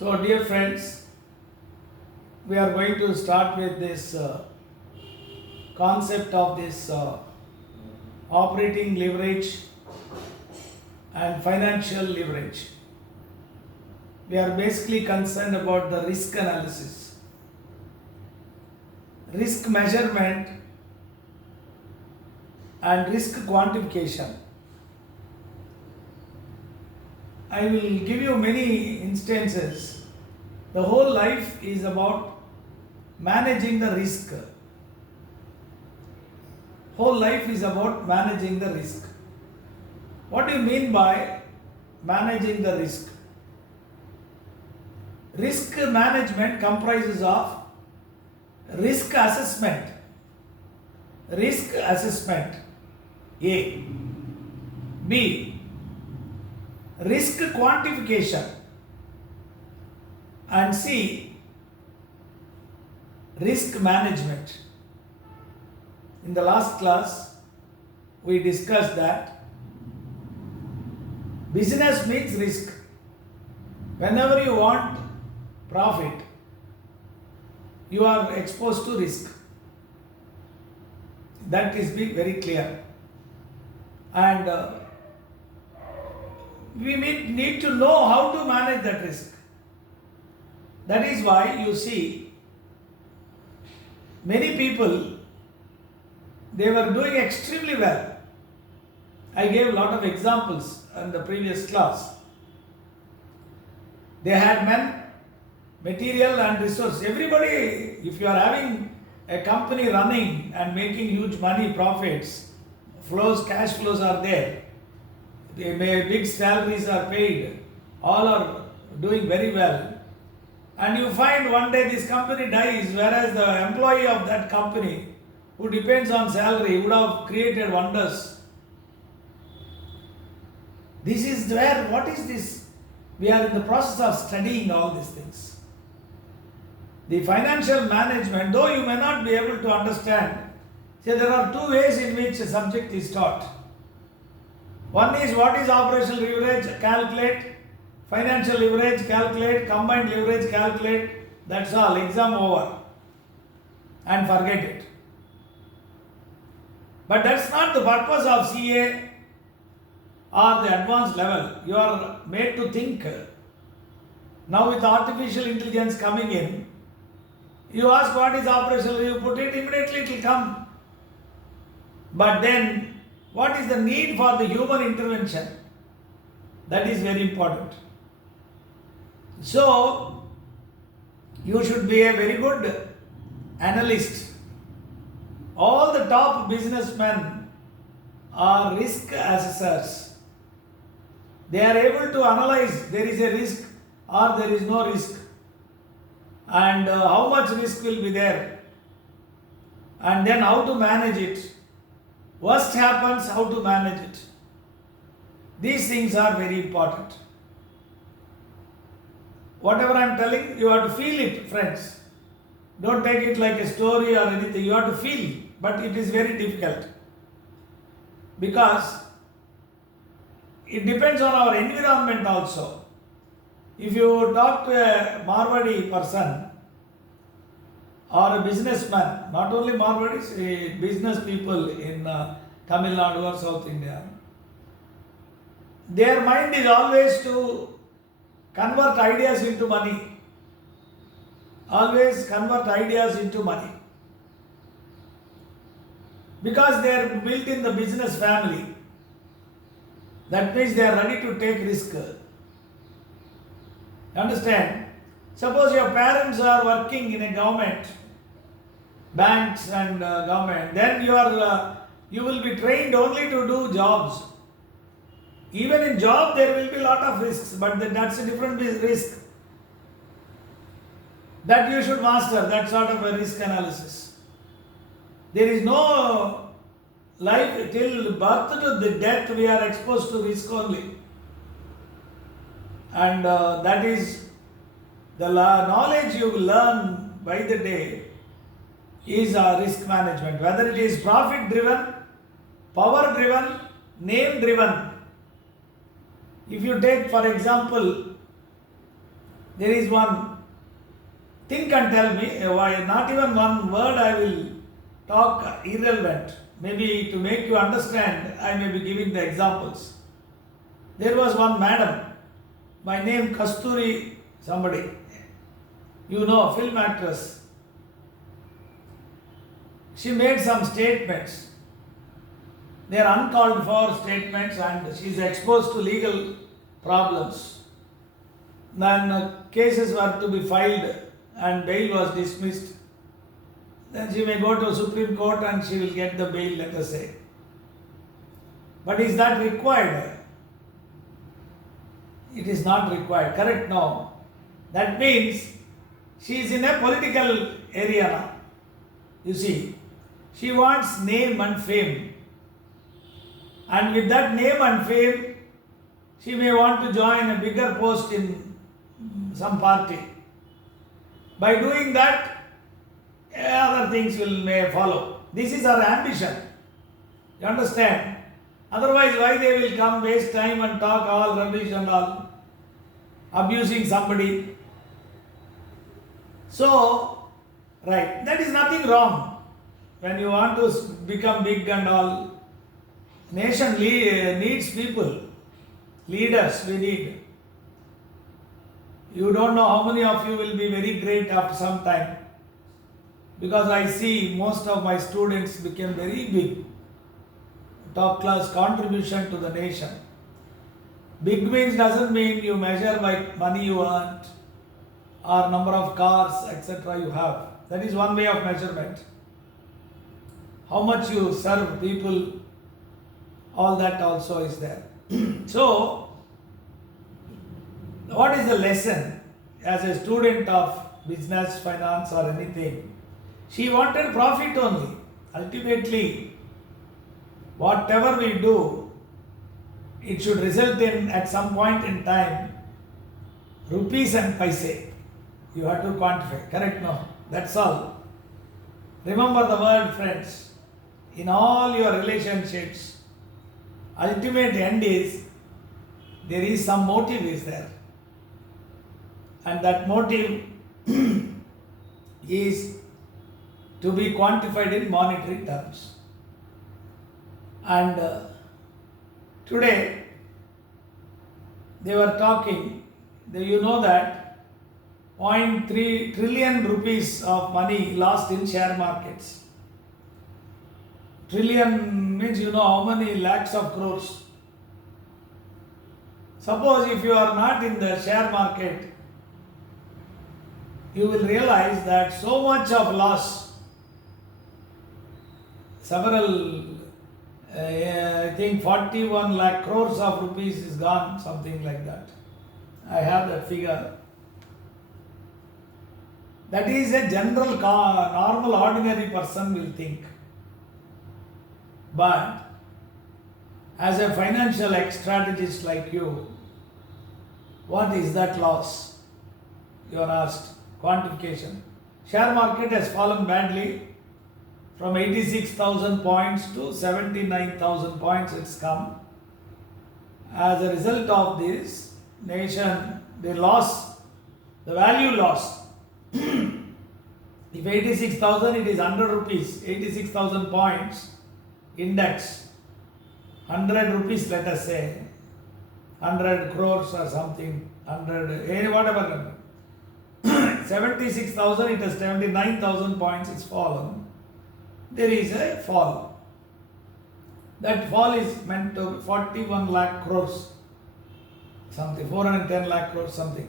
So, dear friends, we are going to start with this concept of this operating leverage and financial leverage. We are basically concerned about the risk analysis, risk measurement, and risk quantification. I will give you many instances. The whole life is about managing the risk. Whole life is about managing the risk. What do you mean by managing the risk? Risk management comprises of risk assessment. Risk assessment A. B. Risk quantification. And C. Risk management. In the last class, we discussed that business means risk. Whenever you want profit, you are exposed to risk. That is very clear. And we need to know how to manage that risk. That is why you see many people, they were doing extremely well. I gave a lot of examples in the previous class. They had men, material and resource. Everybody, if you are having a company running and making huge money, profits, flows, cash flows are there. Big salaries are paid. All are doing very well. And you find one day this company dies, whereas the employee of that company who depends on salary would have created wonders. This is where, what is this? We are in the process of studying all these things. The financial management, though you may not be able to understand, see, there are two ways in which a subject is taught. One is what is operational leverage, calculate, financial leverage, calculate, combined leverage, calculate, that's all, exam over, and forget it. But that's not the purpose of CA or the advanced level. You are made to think. Now with artificial intelligence coming in, you ask what is operational, you put it, immediately it will come. But then, what is the need for the human intervention? That is very important. So, you should be a very good analyst. All the top businessmen are risk assessors. They are able to analyze there is a risk or there is no risk, and how much risk will be there, and then how to manage it. Worst happens, how to manage it. These things are very important. Whatever I am telling, you have to feel it, friends. Don't take it like a story or anything. You have to feel, but it is very difficult. Because it depends on our environment also. If you talk to a Marwadi person or a businessman, not only Marwadis, business people in Tamil Nadu or South India, their mind is always to convert ideas into money. Always convert ideas into money. Because they are built in the business family. That means they are ready to take risk. Understand? Suppose your parents are working in a government, banks and government, then you will be trained only to do jobs. Even in job there will be a lot of risks, but that's a different risk. That you should master, that sort of a risk analysis. There is no life till birth to the death, we are exposed to risk only. And that is the knowledge you learn by the day is risk management. Whether it is profit driven, power driven, name driven. If you take, for example, There is one, think and tell me why not even one word I will talk irrelevant. Maybe to make you understand, I may be giving the examples. There was one madam, by name Kasturi somebody, you know, film actress. She made some statements. They are uncalled for statements and she is exposed to legal problems. Then cases were to be filed and bail was dismissed. Then she may go to Supreme Court and she will get the bail, let us say. But is that required? It is not required. Correct? No. That means she is in a political area now. You see, she wants name and fame. And with that name and fame, she may want to join a bigger post in some party. By doing that, other things may follow. This is her ambition. You understand? Otherwise, why they will come, waste time and talk all rubbish and all, abusing somebody. So, right, that is nothing wrong. When you want to become big and all, nation needs people, leaders we need. You don't know how many of you will be very great after some time. Because I see most of my students became very big, top class contribution to the nation. Big means doesn't mean you measure by money you earned or number of cars, etc. you have. That is one way of measurement. How much you serve people, all that also is there. So, what is the lesson as a student of business, finance or anything? She wanted profit only. Ultimately, whatever we do, it should result in, at some point in time, rupees and paise. You have to quantify. Correct? No. That's all. Remember the word, friends. In all your relationships, ultimate end is, there is some motive is there. And that motive is to be quantified in monetary terms. And today, they were talking, you know that 0.3 trillion rupees of money lost in share markets. Trillion means you know how many lakhs of crores. Suppose if you are not in the share market, you will realize that so much of loss, several, I think 41 lakh crores of rupees is gone, something like that. I have that figure. That is a general, normal, ordinary person will think. But as a financial strategist like you, what is that loss? You are asked. Quantification. Share market has fallen badly from 86,000 points to 79,000 points it's come. As a result of this, nation, the value loss. If 86,000, it is 100 rupees, 86,000 points, index, 100 rupees, let us say, 100 crores or something, 100, whatever number. 76,000, it has 79,000 points, it's fallen. There is a fall. That fall is meant to be 41 lakh crores, something, 410 lakh crores, something.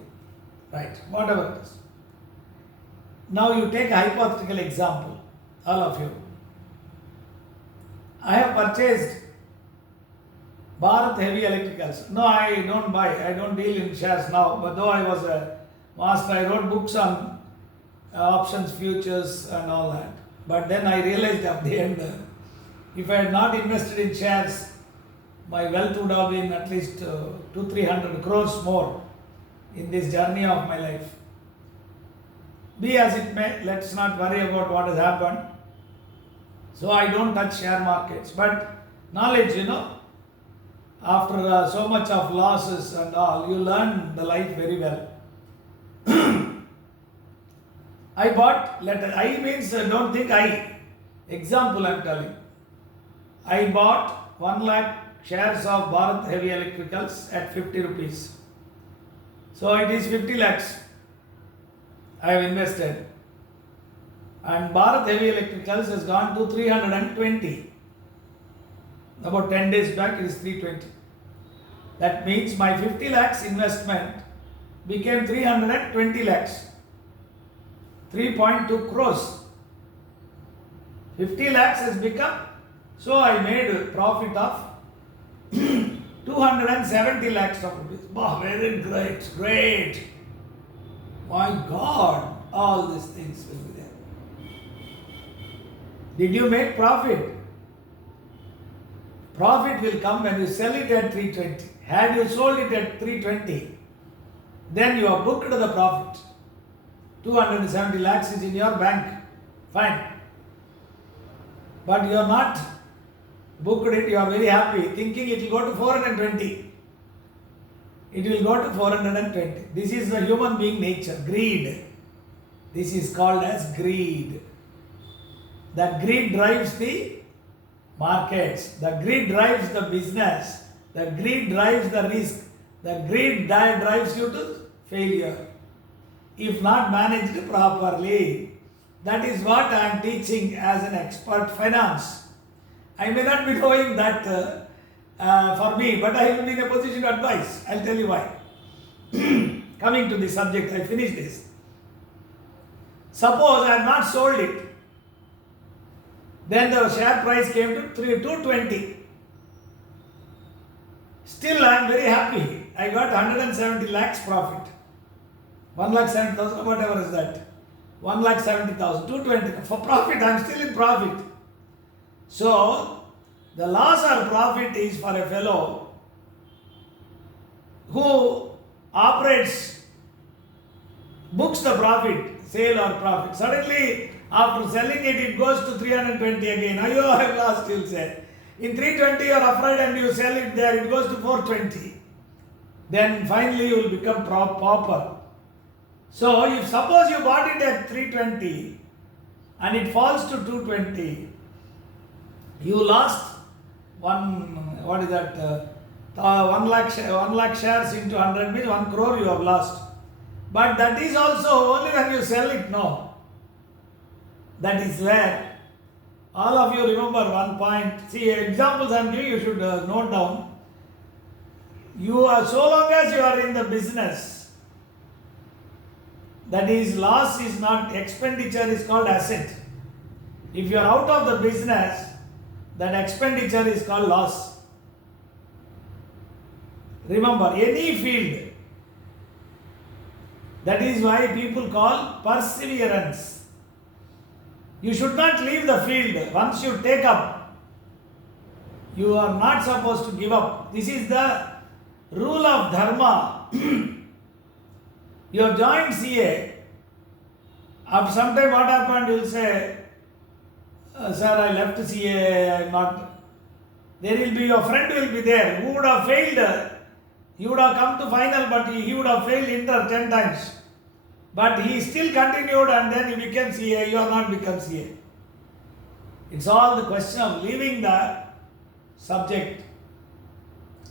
Right, whatever it is. Now you take a hypothetical example, all of you. I have purchased Bharat Heavy Electricals. No, I don't buy, I don't deal in shares now, but though I was a master, I wrote books on options, futures and all that. But then I realized at the end, if I had not invested in shares, my wealth would have been at least 200-300 crores more in this journey of my life. Be as it may, let's not worry about what has happened. So I don't touch share markets. But knowledge, after so much of losses and all, you learn the life very well. I bought, letter I means don't think I. Example I am telling. I bought 1 lakh shares of Bharat Heavy Electricals at 50 rupees. So it is 50 lakhs I have invested. And Bharat Heavy Electricals has gone to 320. About 10 days back it is 320. That means my 50 lakhs investment became 320 lakhs. 3.2 crores. 50 lakhs has become, so I made a profit of 270 lakhs of rupees. Wow, very great, great. My God, all these things will be there. Did you make profit? Profit will come when you sell it at 320. Had you sold it at 320, then you have booked the profit. 270 lakhs is in your bank. Fine. But you are not booked it, you are very happy, thinking it will go to 420. It will go to 420. This is the human being nature, greed. This is called as greed. That greed drives the markets, the greed drives the business, the greed drives the risk, the greed drives you to failure. If not managed properly. That is what I am teaching as an expert finance. I may not be doing that for me, but I will be in a position to advise. I'll tell you why. Coming to the subject, I finish this. Suppose I have not sold it. Then the share price came to 220. Still I am very happy. I got 170 lakhs profit. 1,70,000, whatever is that. 1,70,000, 220. For profit, I am still in profit. So, the loss or profit is for a fellow who operates, books the profit, sale or profit. Suddenly, after selling it, it goes to 320 again. Ayo, I have lost, he'll say. In 320, you are afraid and you sell it there, it goes to 420. Then finally, you will become pauper. So, if suppose you bought it at 320 and it falls to 220, you lost 1 lakh shares into 100 means 1 crore you have lost. But that is also only when you sell it, no. That is where all of you remember one point. See, examples I am giving, you should note down. You are, so long as you are in the business, that is, loss is not, expenditure is called asset. If you are out of the business, that expenditure is called loss. Remember, any field, that is why people call perseverance. You should not leave the field. Once you take up, you are not supposed to give up. This is the rule of dharma. You have joined CA. After some time, what happened? You will say, sir, I left CA, I am not. There will be, your friend will be there who would have failed. He would have come to final, but he would have failed inter 10 times. But he still continued and then he became CA. You have not become CA. It's all the question of leaving the subject.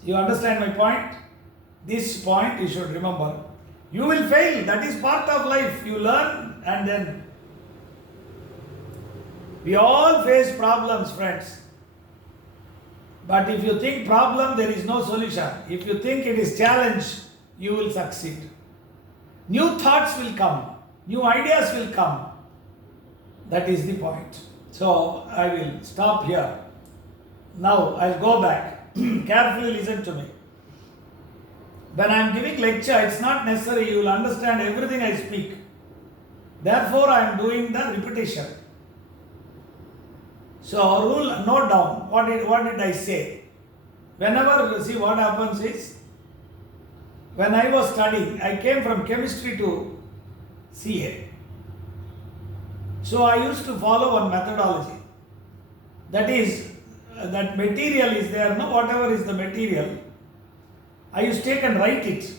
You understand my point? This point you should remember. You will fail. That is part of life. You learn and then. We all face problems, friends. But if you think problem, there is no solution. If you think it is challenge, you will succeed. New thoughts will come. New ideas will come. That is the point. So, I will stop here. Now, I will go back. Carefully listen to me. When I am giving lecture, it's not necessary you will understand everything I speak. Therefore, I am doing the repetition. So, rule, note down what did I say. Whenever, see what happens is, when I was studying, I came from chemistry to CA. So, I used to follow one methodology. That is, that material is there, no, whatever is the material, I used to take and write it.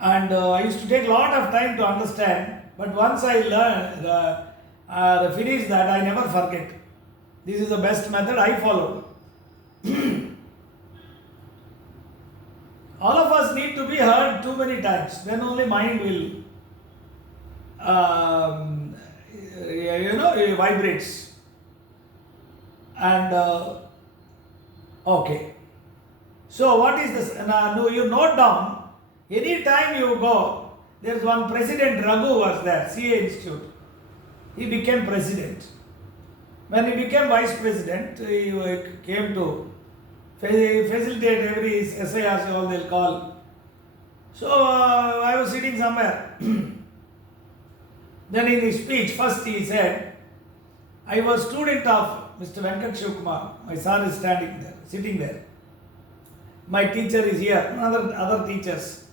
And I used to take a lot of time to understand, but once I learned, finish that, I never forget. This is the best method I follow. All of us need to be heard too many times. Then only mind will, it vibrates. And okay. So what is this? Now you note down. Any time you go, there is one president Raghu was there, CA Institute. He became president. When he became vice president, he came to facilitate every SIRs, all they'll call. So I was sitting somewhere. Then in his speech, first he said, I was student of Mr. Venkat Shivkumar. My son is standing there, sitting there. My teacher is here, other teachers.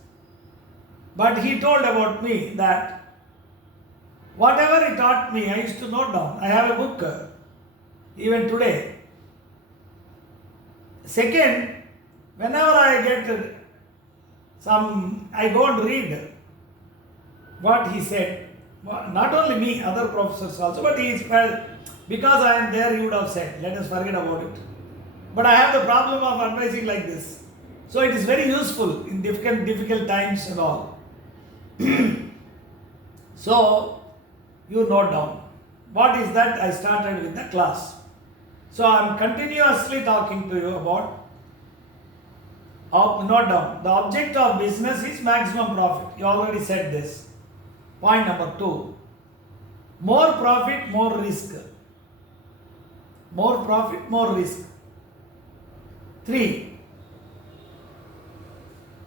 But he told about me that whatever he taught me, I used to note down. I have a book, even today. Second, whenever I get I go and read what he said. Not only me, other professors also, but he is, because I am there, he would have said, let us forget about it. But I have the problem of advising like this. So it is very useful in difficult times and all. So you note down. What is that? I started with the class. So I am continuously talking to you about, note down, the object of business is maximum profit. You already said this. Point number 2. More profit, more risk. More profit, more risk. 3.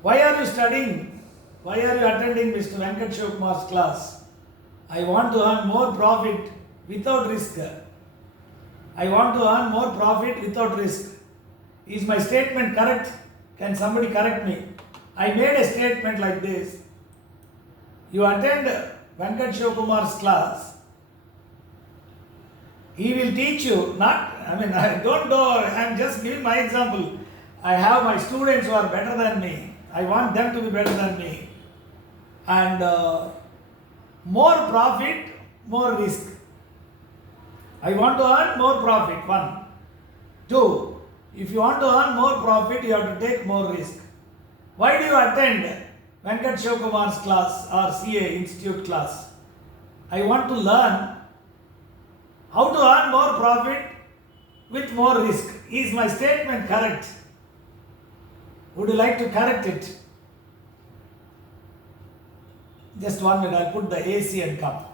Why are you studying? Why are you attending Mr. Venkat Shivkumar's class? I want to earn more profit without risk. I want to earn more profit without risk. Is my statement correct? Can somebody correct me? I made a statement like this. You attend Venkat Shivkumar's class. He will teach you, I don't know, I am just giving my example. I have my students who are better than me. I want them to be better than me. And more profit, more risk. I want to earn more profit, 1. 2, if you want to earn more profit, you have to take more risk. Why do you attend Venkat Shivkumar's class or CA Institute class? I want to learn how to earn more profit with more risk. Is my statement correct? Would you like to correct it? Just 1 minute, I'll put the AC and come.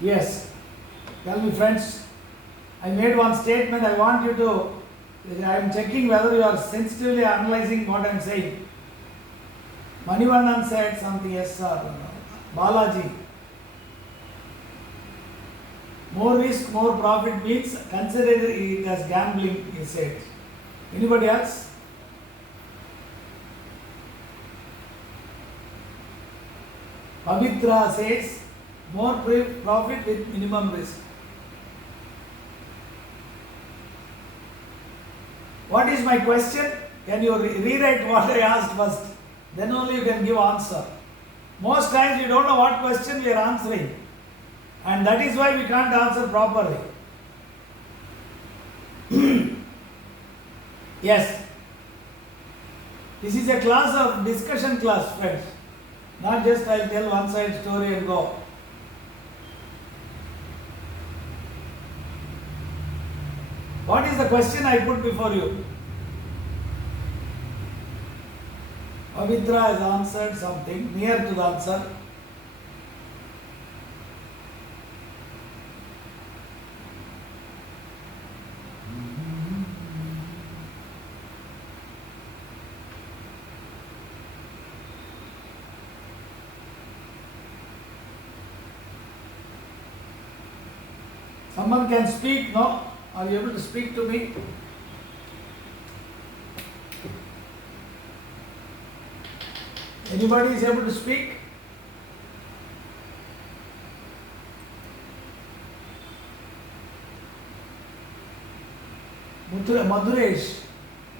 Yes. Tell me, friends. I made one statement. I want you to. I am checking whether you are sensitively analyzing what I am saying. Manivannan said something, yes, sir. Balaji. More risk, more profit means consider it as gambling, he said. Anybody else? Pavitra says more profit with minimum risk. What is my question? Can you rewrite what I asked first? Then only you can give answer. Most times we don't know what question we are answering, and that is why we can't answer properly. Yes, this is a class of discussion class, friends. Not just I'll tell one side story and go. What is the question I put before you? Pavitra has answered something near to the answer. Someone can speak, no? Are you able to speak to me? Anybody is able to speak? Madhuresh,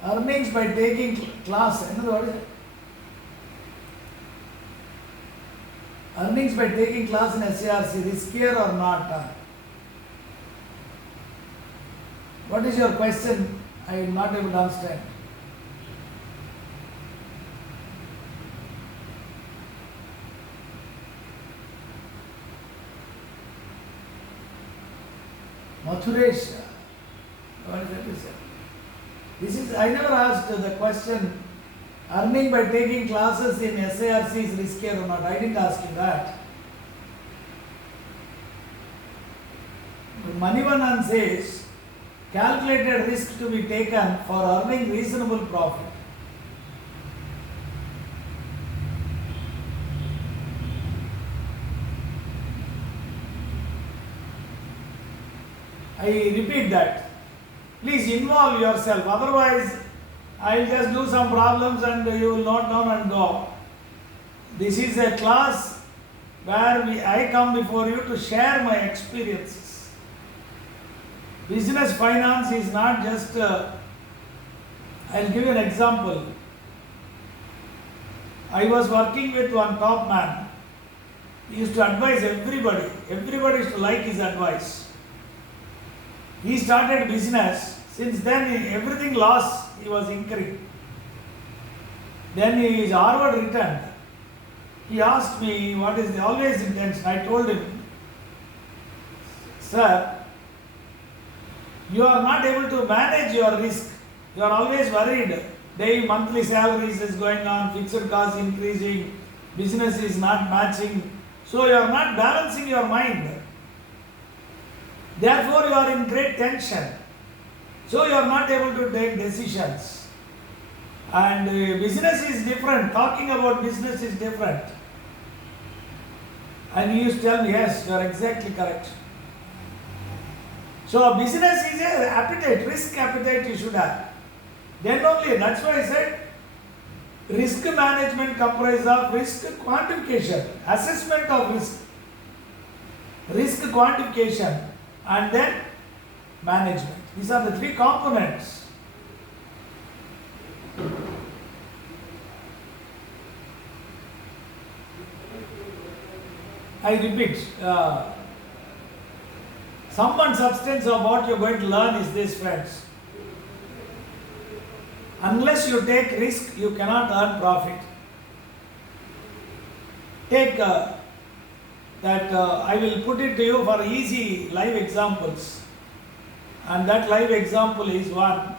earnings by taking class. Another word is it? Earnings by taking class in SARC, riskier or not? What is your question? I am not able to understand. Mathuresh, what is that? This is, I never asked the question, earning by taking classes in SARC is riskier or not. I didn't ask you that. Manivanan says, calculated risk to be taken for earning reasonable profit. I repeat that. Please involve yourself, otherwise I will just do some problems and you will note down and go. This is a class where I come before you to share my experiences. Business finance is not just, I'll give you an example. I was working with one top man. He used to advise everybody. Everybody used to like his advice. He started business. Since then, everything loss he was incurring. Then he is Harvard returned. He asked me what is the always intention. I told him, sir, you are not able to manage your risk. You are always worried. Daily monthly salaries is going on, fixed costs increasing, business is not matching. So you are not balancing your mind. Therefore you are in great tension. So you are not able to take decisions. And business is different. Talking about business is different. And he used to tell me, yes, you are exactly correct. So business is a appetite, risk appetite you should have. Then only, that's why I said risk management comprises of risk quantification, assessment of risk quantification, and then management. These are the three components. I repeat, sum and substance of what you are going to learn is this, friends. Unless you take risk, you cannot earn profit. Take I will put it to you for easy live examples. And that live example is one.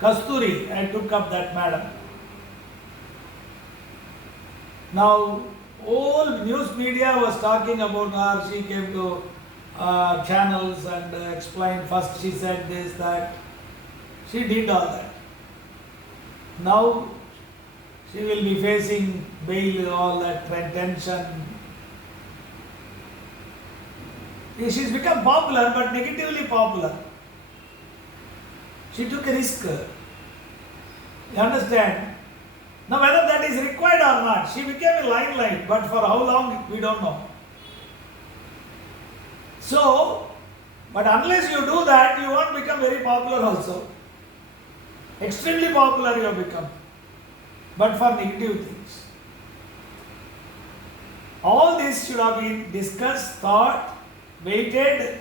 Kasturi, I took up that madam. Now, all news media was talking about her. She came to channels and explained. First she said this, that. She did all that. Now she will be facing bail, all that tension. She's become popular, but negatively popular. She took a risk. You understand? Now whether that is required or not, she became a limelight, but for how long we don't know. So, but unless you do that, you won't become very popular also. Extremely popular you have become, but for negative things. this should have been discussed, thought, weighted.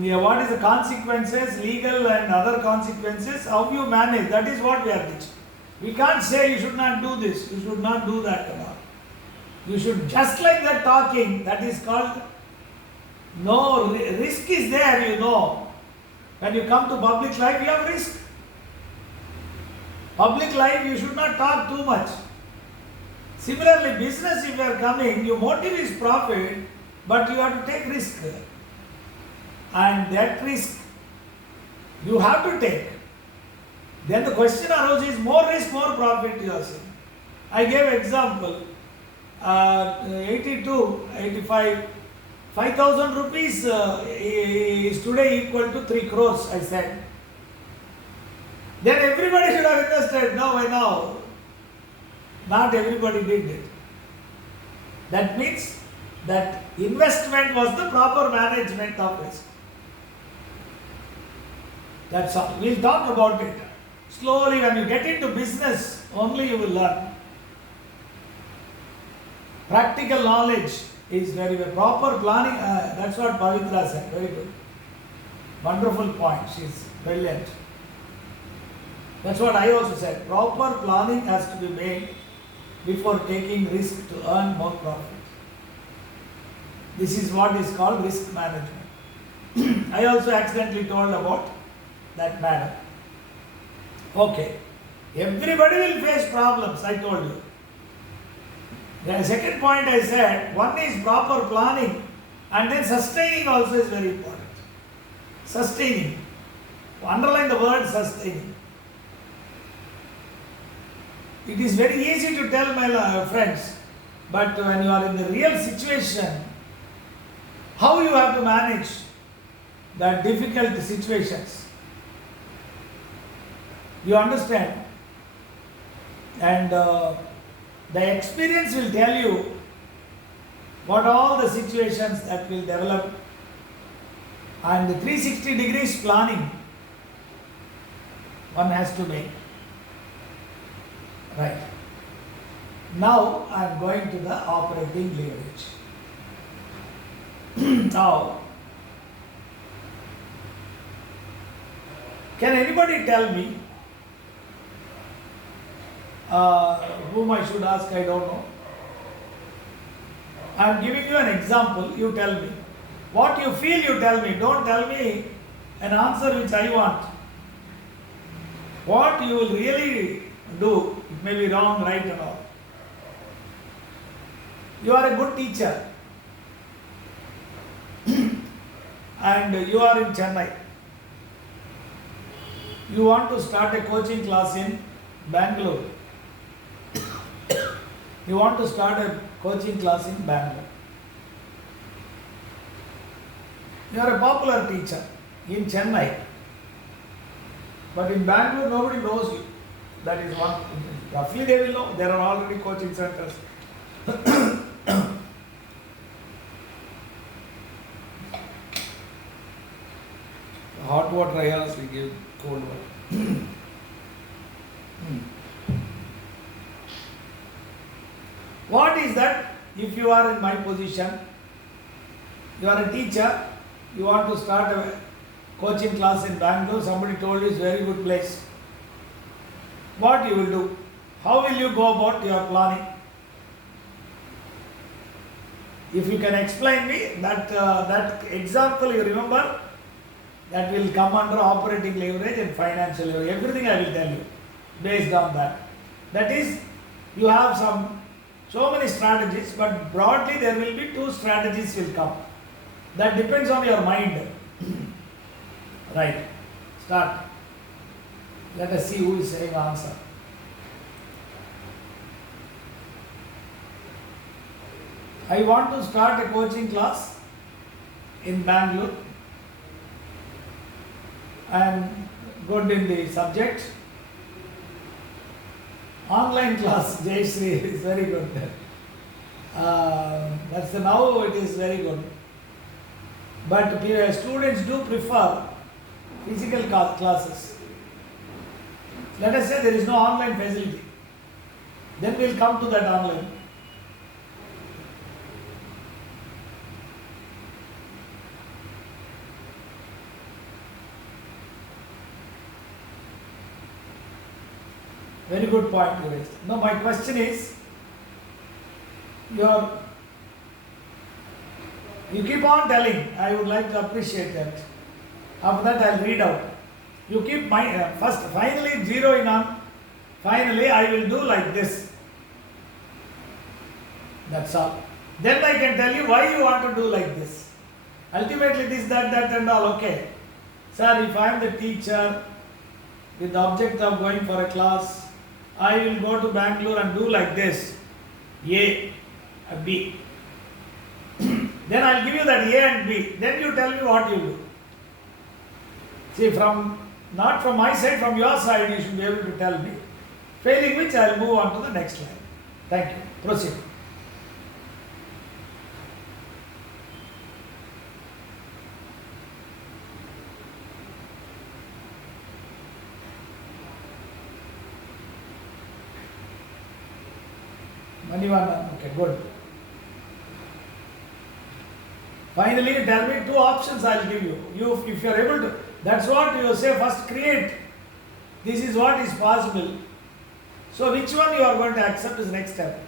Yeah, what is the consequences, legal and other consequences, how you manage, that is what we are teaching. We can't say you should not do this, you should not do that and all. You should, just like that talking, that is called, no, risk is there, you know. When you come to public life, you have risk. Public life, you should not talk too much. Similarly, business, if you are coming, your motive is profit, but you have to take risk. And that risk you have to take. Then the question arises, more risk, more profit, you are saying. I gave example, 82, 85, 5,000 rupees is today equal to 3 crores, I said. Then everybody should have invested. No, why now? Not everybody did it. That means that investment was the proper management of risk. That's all. We'll talk about it. Slowly, when you get into business, only you will learn. Practical knowledge is very well. Proper planning, that's what Pavitra said. Very good. Wonderful point. She's brilliant. That's what I also said. Proper planning has to be made before taking risk to earn more profit. This is what is called risk management. I also accidentally told about that matter. Okay. Everybody will face problems, I told you. The second point I said, one is proper planning, and then sustaining also is very important. Sustaining. Underline the word sustaining. It is very easy to tell my friends, but when you are in the real situation, how you have to manage the difficult situations. You understand? And the experience will tell you what all the situations that will develop, and the 360 degrees planning one has to make. Right. Now I am going to the operating leverage. Now, can anybody tell me whom I should ask? I don't know. I am giving you an example, you tell me. What you feel, you tell me. Don't tell me an answer which I want. What you will really do, it may be wrong, right and all. You are a good teacher and you are in Chennai. You want to start a coaching class in Bangalore. You want to start a coaching class in Bangalore. You are a popular teacher in Chennai, but in Bangalore nobody knows you. That is one. Roughly they will know. There are already coaching centers. Hot water I asked, we give cold water. What is that? If you are in my position, you are a teacher, you want to start a coaching class in Bangalore, somebody told you it's a very good place. What you will do? How will you go about your planning? If you can explain me that example, you remember, that will come under operating leverage and financial leverage. Everything I will tell you based on that. That is, you have so many strategies, but broadly there will be 2 strategies will come. That depends on your mind. Right. Start. Let us see who is saying answer. I want to start a coaching class in Bangalore. I am good in the subject. Online class, Jay Sri, is very good. Now it is very good. But students do prefer physical classes. Let us say there is no online facility. Then we will come to that online. Very good point you raised. Now my question is, your you keep on telling. I would like to appreciate that. After that, I'll read out. You keep my first finally zero in on. Finally, I will do like this. That's all. Then I can tell you why you want to do like this. Ultimately, this, that, and all. Okay, sir. If I am the teacher with the object of going for a class, I will go to Bangalore and do like this. A, B. Then I'll give you that A and B. Then you tell me what you do. See, not from my side, from your side, you should be able to tell me. Failing which, I'll move on to the next line. Thank you. Proceed. Manivana. Okay, good. Finally, tell me two options I'll give you. If you are able to, that's what you say, first create. This is what is possible. So which one you are going to accept is next step.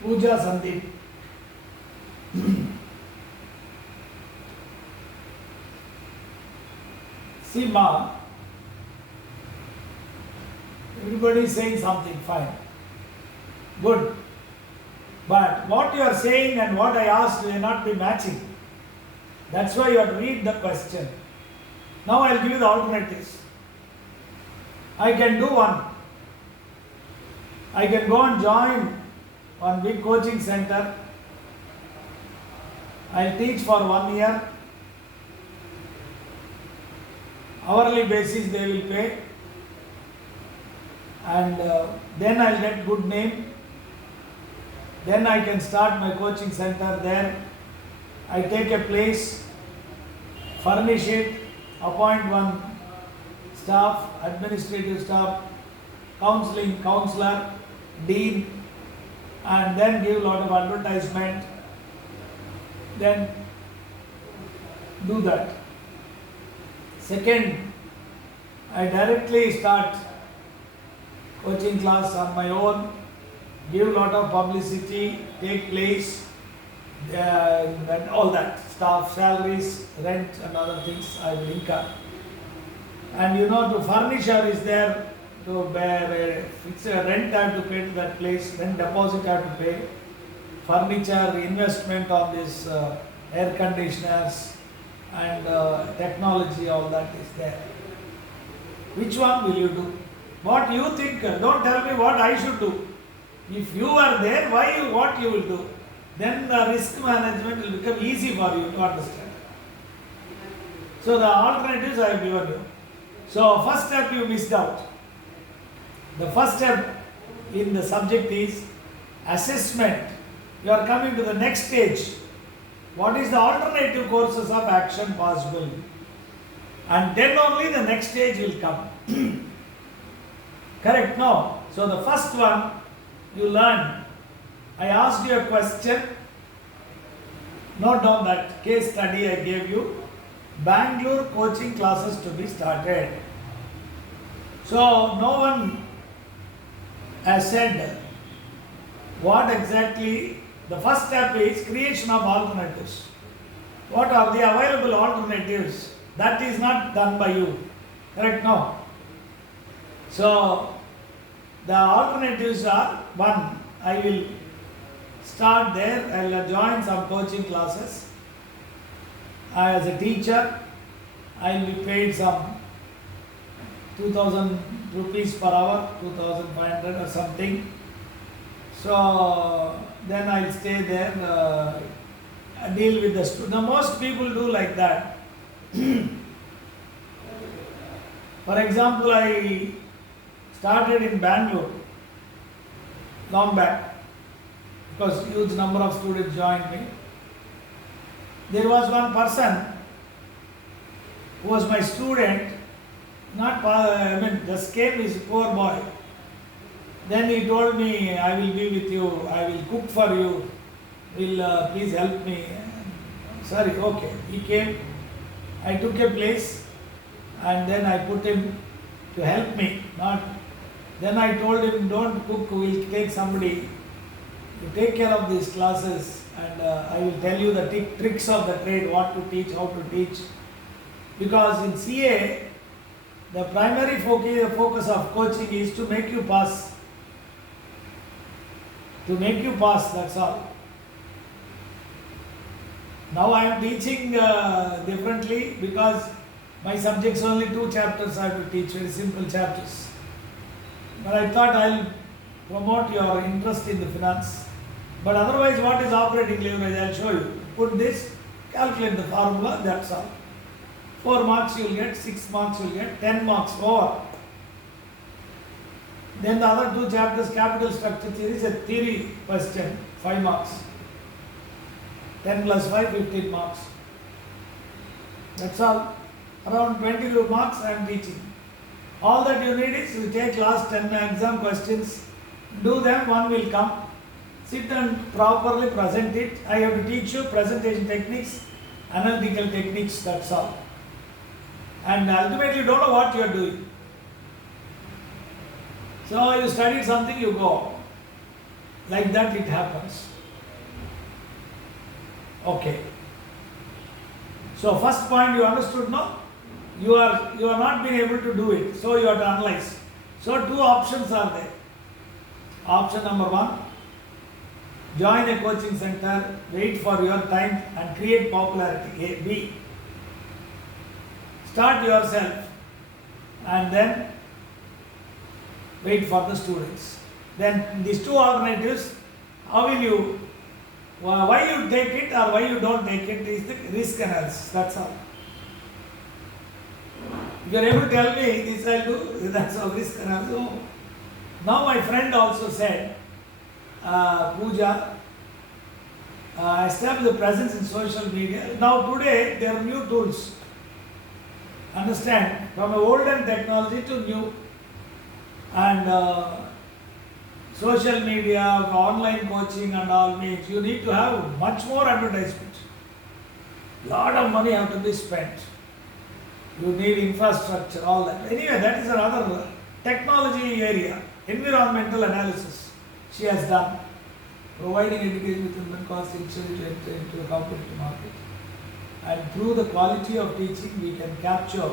Pooja Sandeep. See, Ma, everybody is saying something, fine. Good. But what you are saying and what I asked may not be matching. That's why you have to read the question. Now I will give you the alternatives. I can do one. I can go and join one big coaching center. I'll teach for 1 year. Hourly basis they will pay. And then I'll get good name. Then I can start my coaching center there. I take a place, furnish it, appoint one staff, administrative staff, counselor, dean, and then give a lot of advertisement. Then do that. Second, I directly start coaching class on my own, give a lot of publicity, take place, and all that, staff salaries, rent and other things I will incur. And the furniture is there to bear, fix a rent I have to pay to that place, rent deposit I have to pay, furniture, investment on this air conditioners and technology, all that is there. Which one will you do? What you think, don't tell me what I should do. If you are there, what you will do? Then the risk management will become easy for you to understand. So the alternatives I have given you. So first step you missed out. The first step in the subject is assessment. You are coming to the next stage. What is the alternative courses of action possible? And then only the next stage will come. Correct? No. So the first one you learn. I asked you a question. Note down that case study I gave you. Bangalore coaching classes to be started. So no one has said what exactly. The first step is creation of alternatives. What are the available alternatives? That is not done by you. Correct? No. So the alternatives are: one, I will start there, I will join some coaching classes. As a teacher, I will be paid some 2,000 rupees per hour, 2,500 or something. So then I'll stay there, deal with the students. Now most people do like that. For example, I started in Bangalore long back because huge number of students joined me. There was one person who was my student, just came, he's a poor boy. Then he told me, I will be with you, I will cook for you, will please help me. Sorry, okay. He came, I took a place and then I put him to help me. Then I told him, don't cook, we'll take somebody to take care of these classes and I will tell you the tricks of the trade, what to teach, how to teach. Because in CA, the primary focus of coaching is to make you pass. To make you pass, that's all. Now I am teaching differently because my subjects only 2 chapters I have to teach, very simple chapters. But I thought I'll promote your interest in the finance. But otherwise, what is operating leverage? I'll show you. Put this, calculate the formula, that's all. 4 marks you will get, 6 marks you will get, 10 marks over. Then the other 2 chapters, capital structure theory, is a theory question, 5 marks. 10 plus 5, 15 marks. That's all. Around 22 marks I am teaching. All that you need is you take last 10 exam questions, do them, one will come. Sit and properly present it. I have to teach you presentation techniques, analytical techniques, that's all. And ultimately you don't know what you are doing. So you studied something, you go. Like that it happens. Okay. So first point you understood, no? You are not being able to do it. So you have to analyze. So 2 options are there. Option number 1, join a coaching center, wait for your time and create popularity. A. B, start yourself and then wait for the students. Then these 2 alternatives, how will you, why you take it or why you don't take it is the risk analysis, that's all. If you are able to tell me this I'll do, that's all risk analysis. Oh. Now my friend also said, Pooja, establish the presence in social media. Now today there are new tools. Understand, from olden technology to new. And social media, online coaching and all means you need to have much more advertisement. Lot of money have to be spent. You need infrastructure, all that. Anyway, that is another technology area. Environmental analysis she has done. Providing education with human cost into a competitive market. And through the quality of teaching, we can capture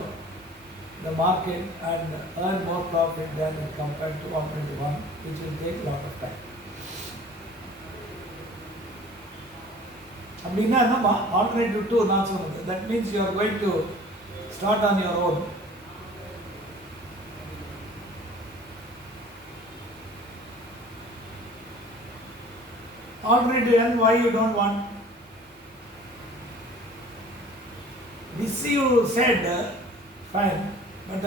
the market and earn more profit than compared to 121, which will take a lot of time. அப்படின்னா என்னம்மா alternative 2 நான் சொன்னது. That means you are going to start on your own. Alternative N, why you don't want? This you said, fine, but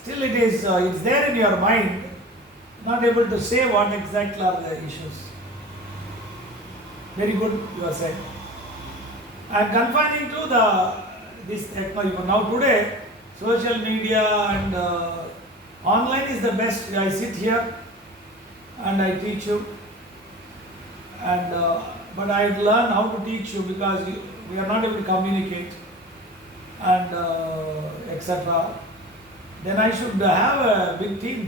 still it is it's there in your mind, not able to say what exactly are the issues. Very good, you are saying. I am confining to this technology. Now today, social media and online is the best. I sit here and I teach you, and but I learn how to teach you because we are not able to communicate and etc. Then I should have a big team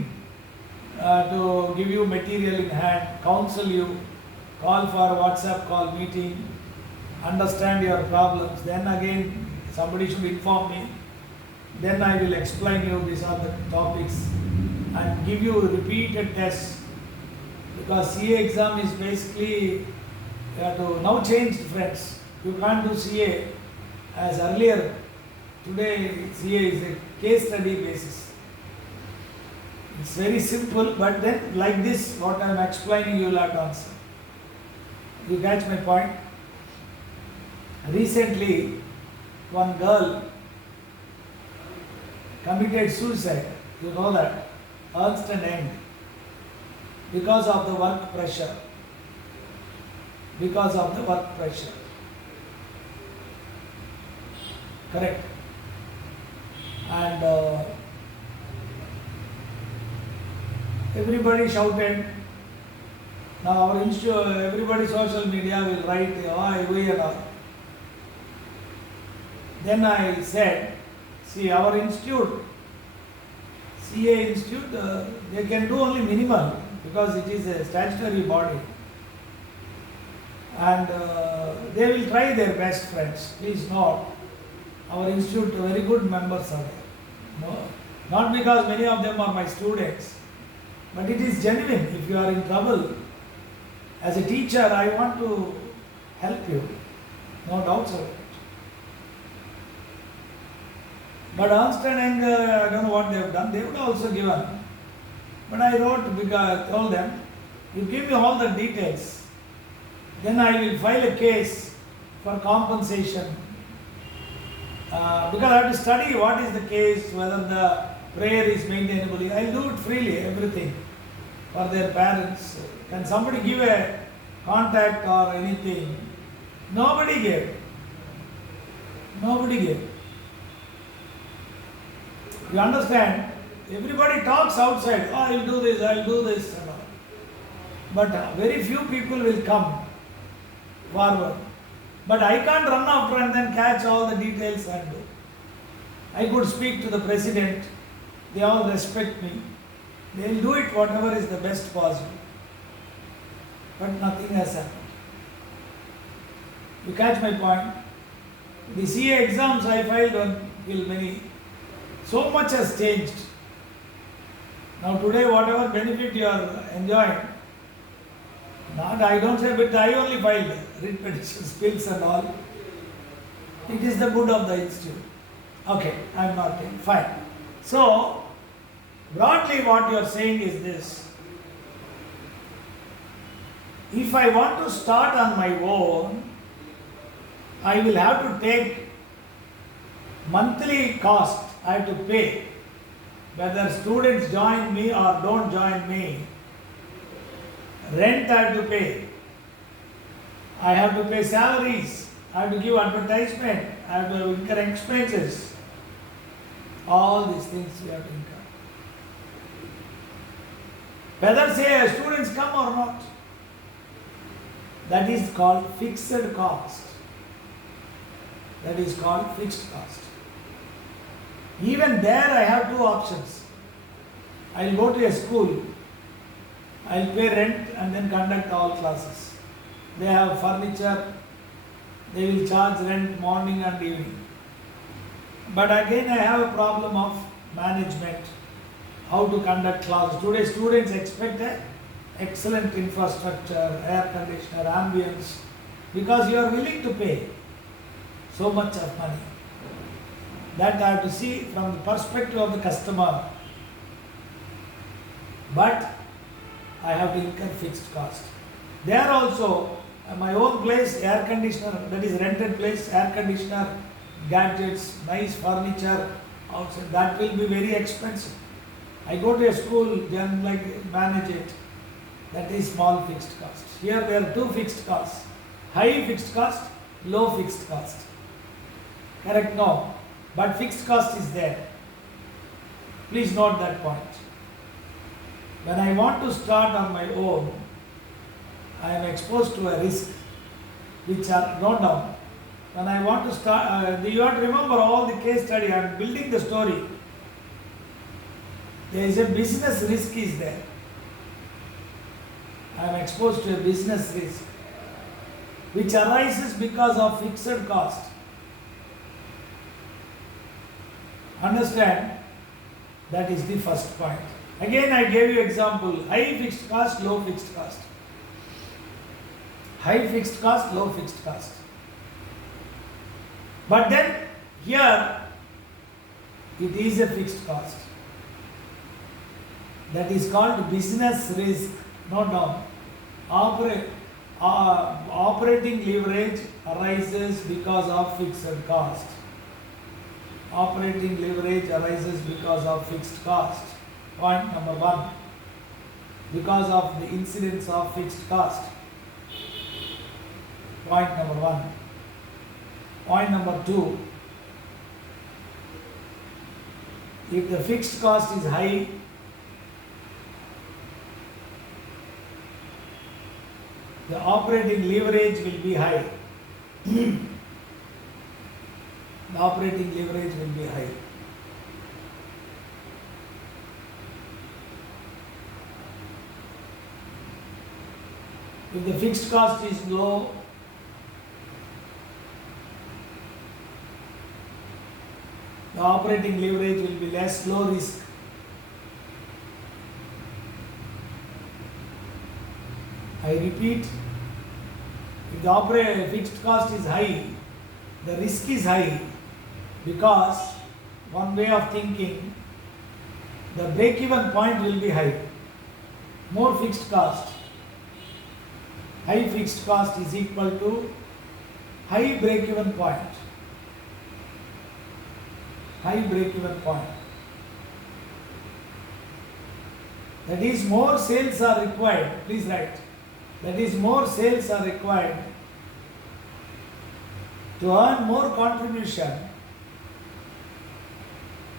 to give you material in hand, counsel you, call for WhatsApp call meeting, understand your problems. Then again somebody should inform me. Then I will explain you these are the topics and give you repeated tests. Because CA exam is basically, you have to now change, friends. You can't do CA as earlier. Today CA is a case study basis. In It's very simple, but then like this, what I am explaining, you will have to answer. You catch my point? Recently, one girl committed suicide. You know that. Ernst and Young. Because of the work pressure. Because of the work pressure. Correct. And everybody shouted. Now our institute, everybody social media will write, oh, we and all. Then I said, see, our institute, CA institute, they can do only minimal because it is a statutory body. And they will try their best, friends. Please note, our institute, very good members are there. No, not because many of them are my students, but it is genuine. If you are in trouble, as a teacher, I want to help you. No doubts about it. But Ernst and Young, I don't know what they have done. They would also given. But I wrote, because I told them, you give me all the details. Then I will file a case for compensation. Because I have to study what is the case, whether the prayer is maintainable. I will do it freely, everything, for their parents. Can somebody give a contact or anything? Nobody gave. Nobody gave. You understand? Everybody talks outside. Oh, I will do this, I will do this. And all. But very few people will come forward. But I can't run after and then catch all the details and do. I could speak to the president. They all respect me. They will do it whatever is the best possible. But nothing has happened. You catch my point? The CA exams I filed on many. So much has changed. Now today whatever benefit you are enjoying, not I don't say, but I only filed writ petitions, bills and all. It is the good of the institute. Okay, I am not saying. Fine. So, broadly what you are saying is this. If I want to start on my own, I will have to take monthly cost. I have to pay. Whether students join me or don't join me, rent I have to pay. I have to pay salaries. I have to give advertisement. I have to incur expenses. All these things we have to incur. Whether say students come or not, that is called fixed cost. That is called fixed cost. Even there I have two options. I will go to a school, I will pay rent and then conduct all classes. They have furniture, they will charge rent morning and evening. But again I have a problem of management, how to conduct classes. Today students expect an excellent infrastructure, air conditioner, ambience, because you are willing to pay so much of money. That I have to see from the perspective of the customer. But I have to incur fixed cost. There also, my own place, air conditioner, that is rented place, air conditioner, gadgets, nice furniture outside, that will be very expensive. I go to a school, then manage it. That is small fixed cost. Here there are two fixed costs. High fixed cost, low fixed cost. Correct? No. But fixed cost is there. Please note that point. When I want to start on my own, I am exposed to a risk which are not down. When I want to start, you have to remember all the case study. I am building the story. There is a business risk is there. I am exposed to a business risk which arises because of fixed cost. Understand? That is the first point. Again I gave you example, high fixed cost, low fixed cost. High fixed cost, low fixed cost. But then here it is a fixed cost. That is called business risk. Note down. Operating leverage arises because of fixed cost. Operating leverage arises because of fixed cost. Point number 1. Because of the incidence of fixed cost. Point number 1. Point number 2. If the fixed cost is high, the operating leverage will be high. The operating leverage will be high. If the fixed cost is low, the operating leverage will be less, low risk. I repeat, if the fixed cost is high, the risk is high, because one way of thinking, the break-even point will be high. More fixed cost. High fixed cost is equal to high break-even point. High break-even point. That is, more sales are required. Please write. That is, more sales are required to earn more contribution.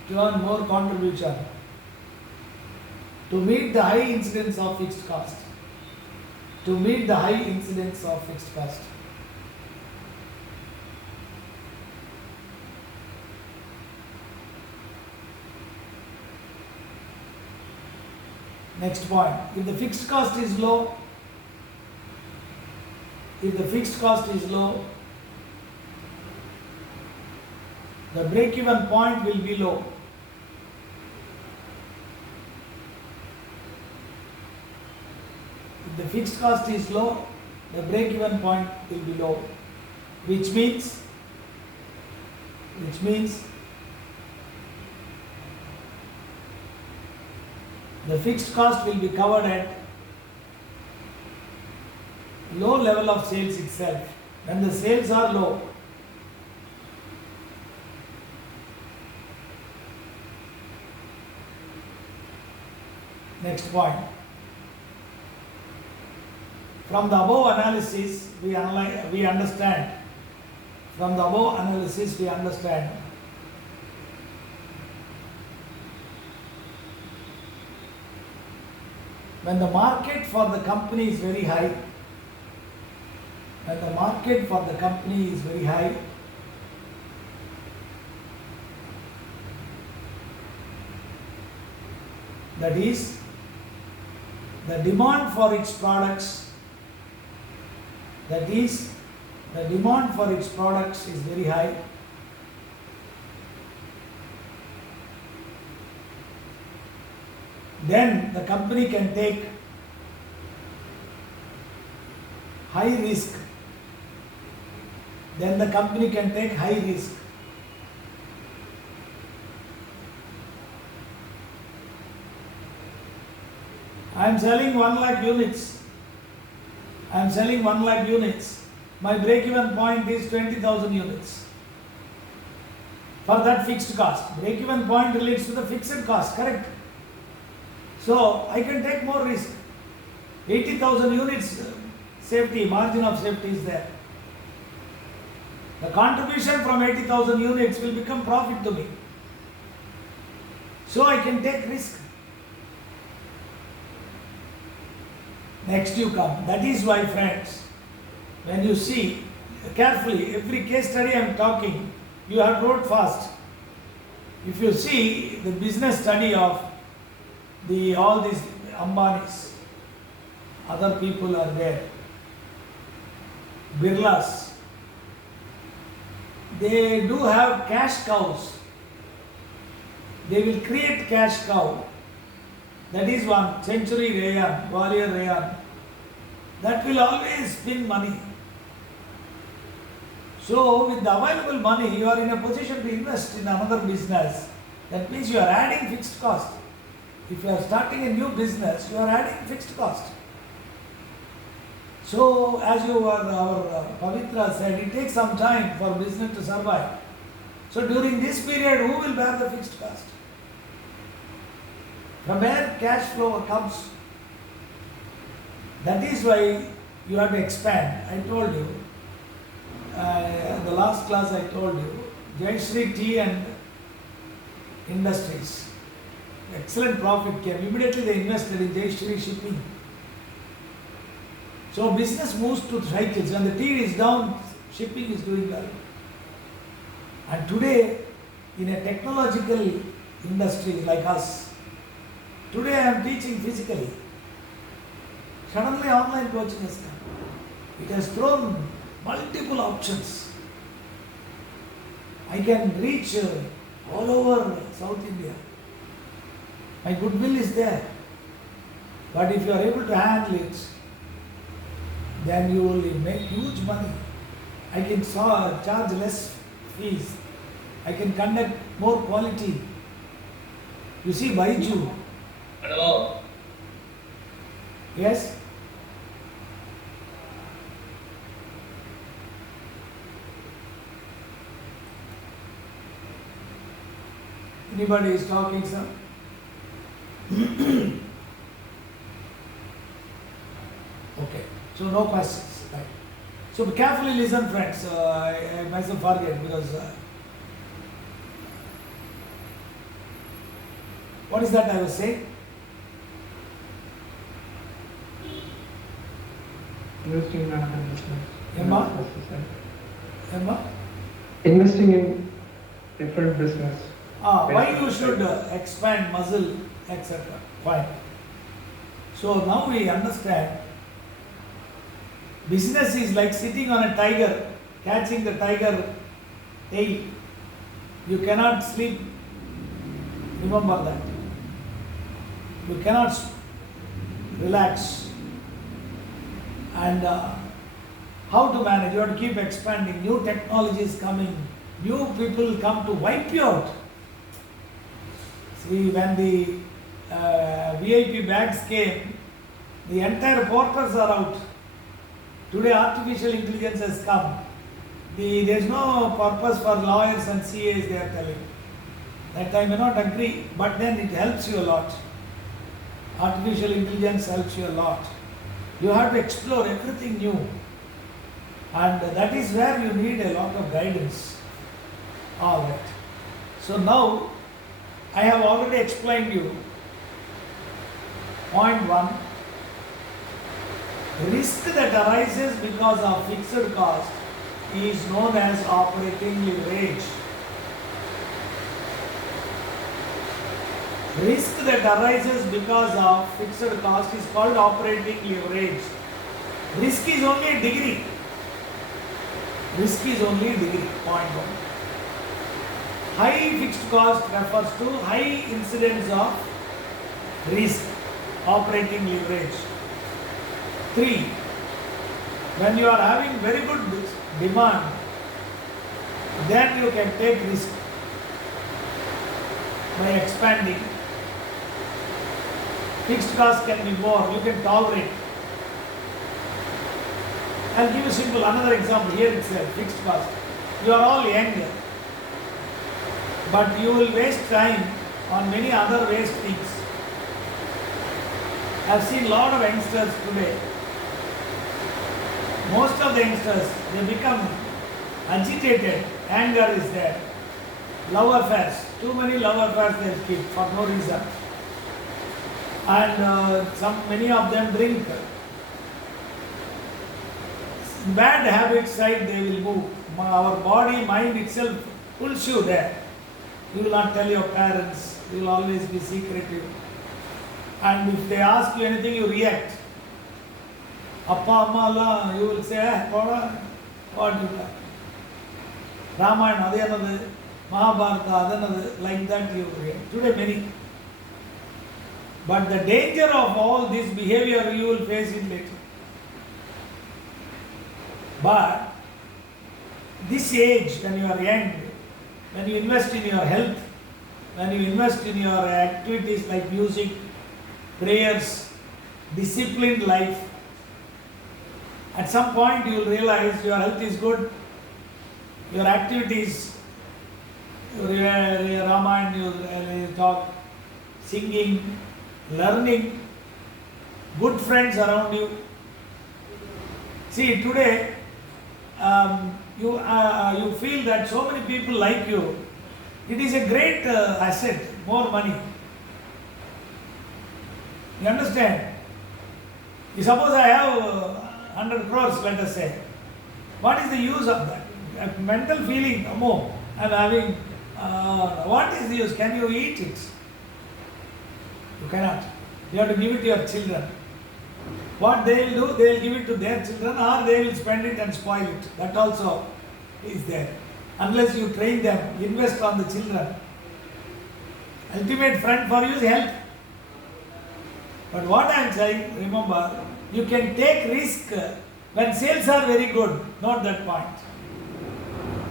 To earn more contribution. To meet the high incidence of fixed cost. To meet the high incidence of fixed cost. Next point. If the fixed cost is low, the break-even point will be low. If the fixed cost is low, the break-even point will be low, which means the fixed cost will be covered at low level of sales itself. When the sales are low, next point. From the above analysis, we understand. From the above analysis, we understand when the market for the company is very high, that is, the demand for its products, is very high. Then the company can take high risk. I am selling 1 lakh units. My break-even point is 20,000 units. For that fixed cost. Break-even point relates to the fixed cost, correct? So I can take more risk. 80,000 units safety, margin of safety is there. The contribution from 80,000 units will become profit to me. So I can take risk. Next you come. That is why, friends, when you see carefully, every case study I am talking, you have wrote fast. If you see the business study of all these Ambanis, other people are there, Birlas, they do have cash cows. They will create cash cow. That is one, Century Rayon, Gwalior Rayon. That will always spin money. So with the available money, you are in a position to invest in another business. That means you are adding fixed cost. If you are starting a new business, you are adding fixed cost. So, as our Pavitra said, it takes some time for business to survive. So, during this period, who will bear the fixed cost? From where cash flow comes? That is why you have to expand. I told you, in the last class I told you, Jai Shri Tea and Industries. Excellent profit came. Immediately they invested in Jai Shri Shipping. So business moves to cycles. When the tea is down, shipping is doing well. And today, in a technological industry like us, today I am teaching physically. Suddenly online coaching has come. It has thrown multiple options. I can reach all over South India. My goodwill is there. But if you are able to handle it, then you will make huge money. I can charge less fees. I can conduct more quality. You see, Baiju. Hello. Yes? Anybody is talking, sir? Okay. So no questions. Right. So carefully listen, friends. I myself forget because what is that I was saying? Investing in another business. Emma? Emma? Investing in different business. Why you should expand muscle, etc. Fine. So now we understand business is like sitting on a tiger, catching the tiger tail. You cannot sleep. Remember that. You cannot relax. And how to manage? You have to keep expanding. New technologies coming. New people come to wipe you out. See, when the VIP bags came, the entire porters are out. Today artificial intelligence has come. There is no purpose for lawyers and CAs, they are telling. That I may not agree, but then it helps you a lot. Artificial intelligence helps you a lot. You have to explore everything new. And that is where you need a lot of guidance. All right. So now, I have already explained you. Point 1. Risk that arises because of fixed cost is known as operating leverage. Risk that arises because of fixed cost is called operating leverage. Risk is only a degree. Risk is only a degree. Point 1. High fixed cost refers to high incidence of risk, operating leverage. 3. When you are having very good demand, then you can take risk by expanding. Fixed cost can be more, you can tolerate. I'll give you another example here itself, fixed cost. You are all young, but you will waste time on many other waste things. I've seen a lot of youngsters today. Most of the youngsters, they become agitated, anger is there. Love affairs, too many love affairs they keep for no reason. And many of them drink. Bad habits side they will move. Our body, mind itself pulls you there. You will not tell your parents, you will always be secretive. And if they ask you anything, you react. Appa, Amma, Allah, you will say, what you got? Ramayana, another, Mahabharata, another, like that you react. Today many. But the danger of all this behavior, you will face it later. But this age, when you are young, when you invest in your health, when you invest in your activities like music, prayers, disciplined life, at some point you will realize your health is good, your activities, your Ramayana, you talk, singing, learning, good friends around you. See, today you feel that so many people like you. It is a great asset, more money. You understand? Suppose I have 100 crores, let us say. What is the use of that? A mental feeling, oh, I'm having, what is the use? Can you eat it? You cannot. You have to give it to your children. What they will do, they will give it to their children or they will spend it and spoil it. That also is there. Unless you train them, invest on the children. Ultimate friend for you is health. But what I am saying, remember, you can take risk when sales are very good, not that point.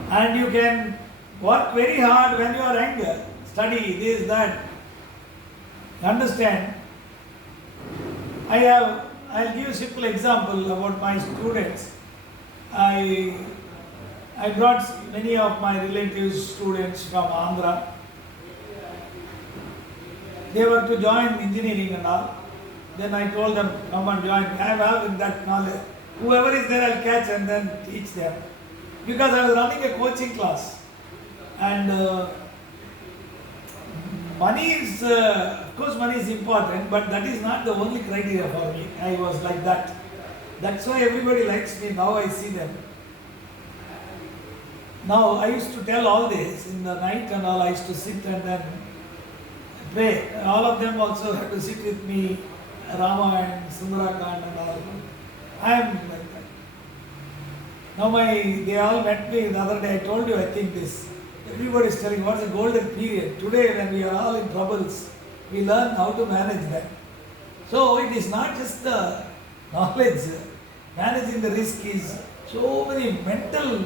And you can work very hard when you are younger, study this, that. Understand? I'll give a simple example about my students. I brought many of my relatives, students from Andhra. They were to join engineering and all. Then I told them, come and join. I have that knowledge. Whoever is there, I'll catch and then teach them. Because I was running a coaching class. And money is, of course, money is important, but that is not the only criteria for me. I was like that. That's why everybody likes me. Now I see them. Now I used to tell all this in the night and all. I used to sit and then pray. All of them also had to sit with me, Rama and Sundarakand and all. I am like that. Now they all met me the other day. I told you, I think this. Everybody is telling what's the golden period. Today when we are all in troubles, we learn how to manage that. So it is not just the knowledge. Managing the risk is so many mental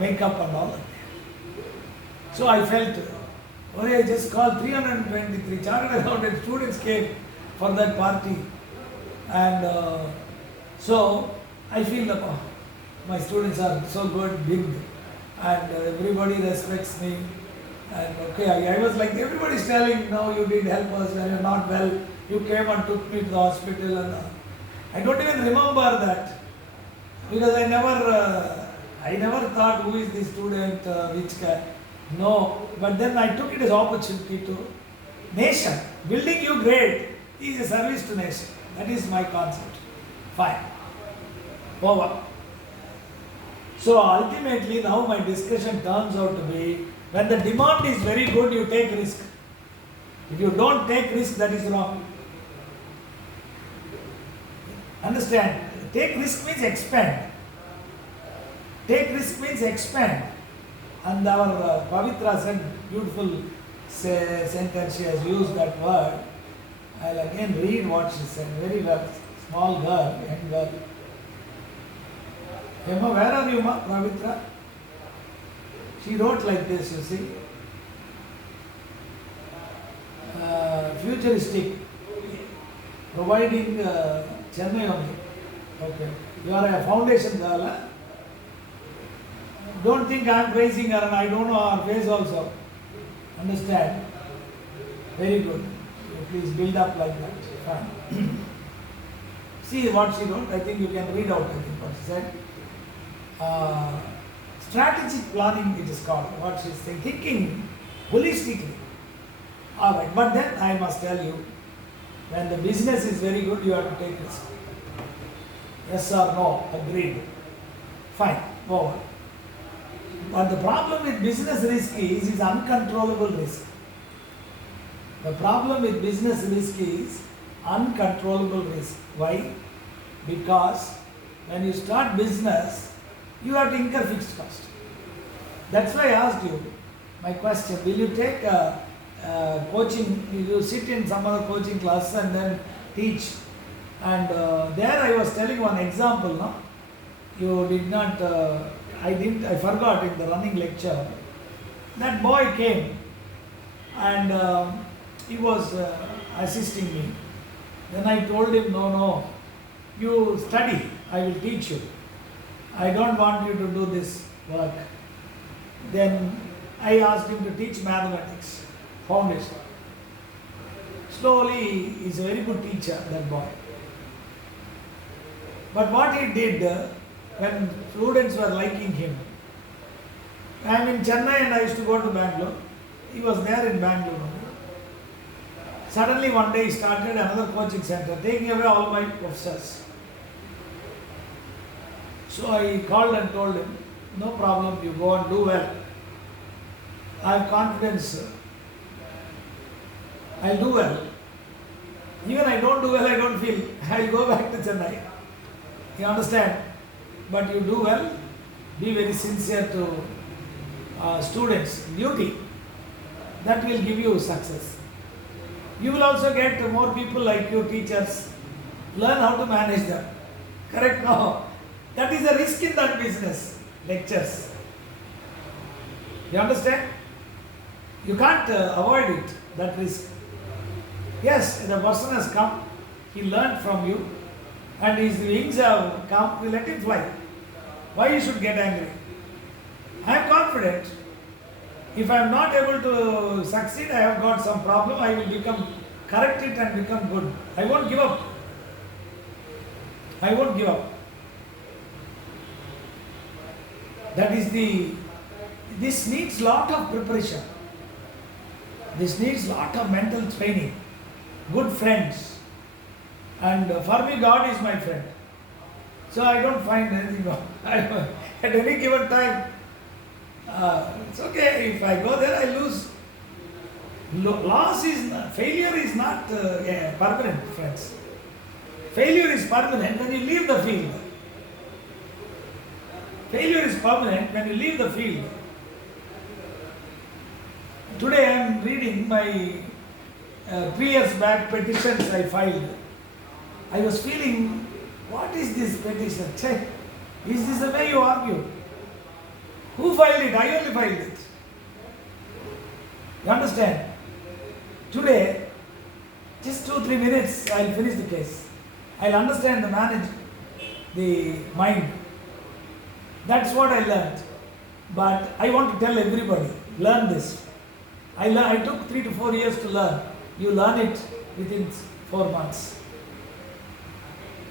makeup and all. So I felt, I just called 323 chartered accountant students came for that party. And so I feel that my students are so good, big, and everybody respects me. And I was like, everybody's telling, no, you did help us when you're not well. You came and took me to the hospital. And I don't even remember that because I never thought who is the student, which guy. No, but then I took it as opportunity to nation. Building you great is a service to nation. That is my concept. Fine. Over. So ultimately now my discussion turns out to be, when the demand is very good, you take risk. If you don't take risk, that is wrong. Understand? Take risk means expand. Take risk means expand. And our Pavitra said, beautiful sentence, she has used that word. I'll again read what she said very well. Small girl, young girl. Emma, where are you, Ma, Pavitra? She wrote like this, you see. Futuristic, providing Chennai only. Okay. You are a foundation girl, huh? Don't think I am praising her and I don't know her face also. Understand? Very good. Please build up like that. Fine. See what she wrote. I think you can read out, I think, what she said. Strategic planning, it is called. What she is saying. Thinking holistically. Alright, but then I must tell you, when the business is very good, you have to take risk. Yes or no? Agreed. Fine. Over. But the problem with business risk is uncontrollable risk. The problem with business risk is uncontrollable risk. Why? Because when you start business, you have to incur fixed cost. That's why I asked you my question. Will you take coaching, you sit in some other coaching class and then teach? And there I was telling one example, no? You did not, I forgot in the running lecture. That boy came and he was assisting me. Then I told him, no, you study, I will teach you. I don't want you to do this work. Then I asked him to teach mathematics, foundation. Slowly, he's a very good teacher, that boy. But what he did, when students were liking him, I am in Chennai and I used to go to Bangalore. He was there in Bangalore only. Suddenly one day he started another coaching center, taking away all my professors. So I called and told him, no problem, you go and do well. I have confidence, I'll do well. Even I don't do well, I don't feel, I'll go back to Chennai. You understand? But you do well, be very sincere to students, duty. That will give you success. You will also get more people like you, teachers. Learn how to manage them. Correct? No. That is a risk in that business. Lectures. You understand? You can't avoid it, that risk. Yes, the person has come, he learned from you, and his wings have come, we let him fly. Why you should get angry? I am confident. If I am not able to succeed, I have got some problem, I will correct it and become good. I won't give up. I won't give up. That is this needs lot of preparation. This needs lot of mental training. Good friends. And for me, God is my friend. So I don't find anything wrong. At any given time, it's okay. If I go there, I lose. Failure is not permanent, friends. Failure is permanent when you leave the field. Failure is permanent when you leave the field. Today I am reading my 3 years back petitions I filed. I was feeling, what is this petition? Check. Is this the way you argue? Who filed it? I only filed it. You understand? Today, just 2-3 minutes, I will finish the case. I will understand the mind. That's what I learned. But I want to tell everybody, learn this. I took 3 to 4 years to learn. You learn it within 4 months.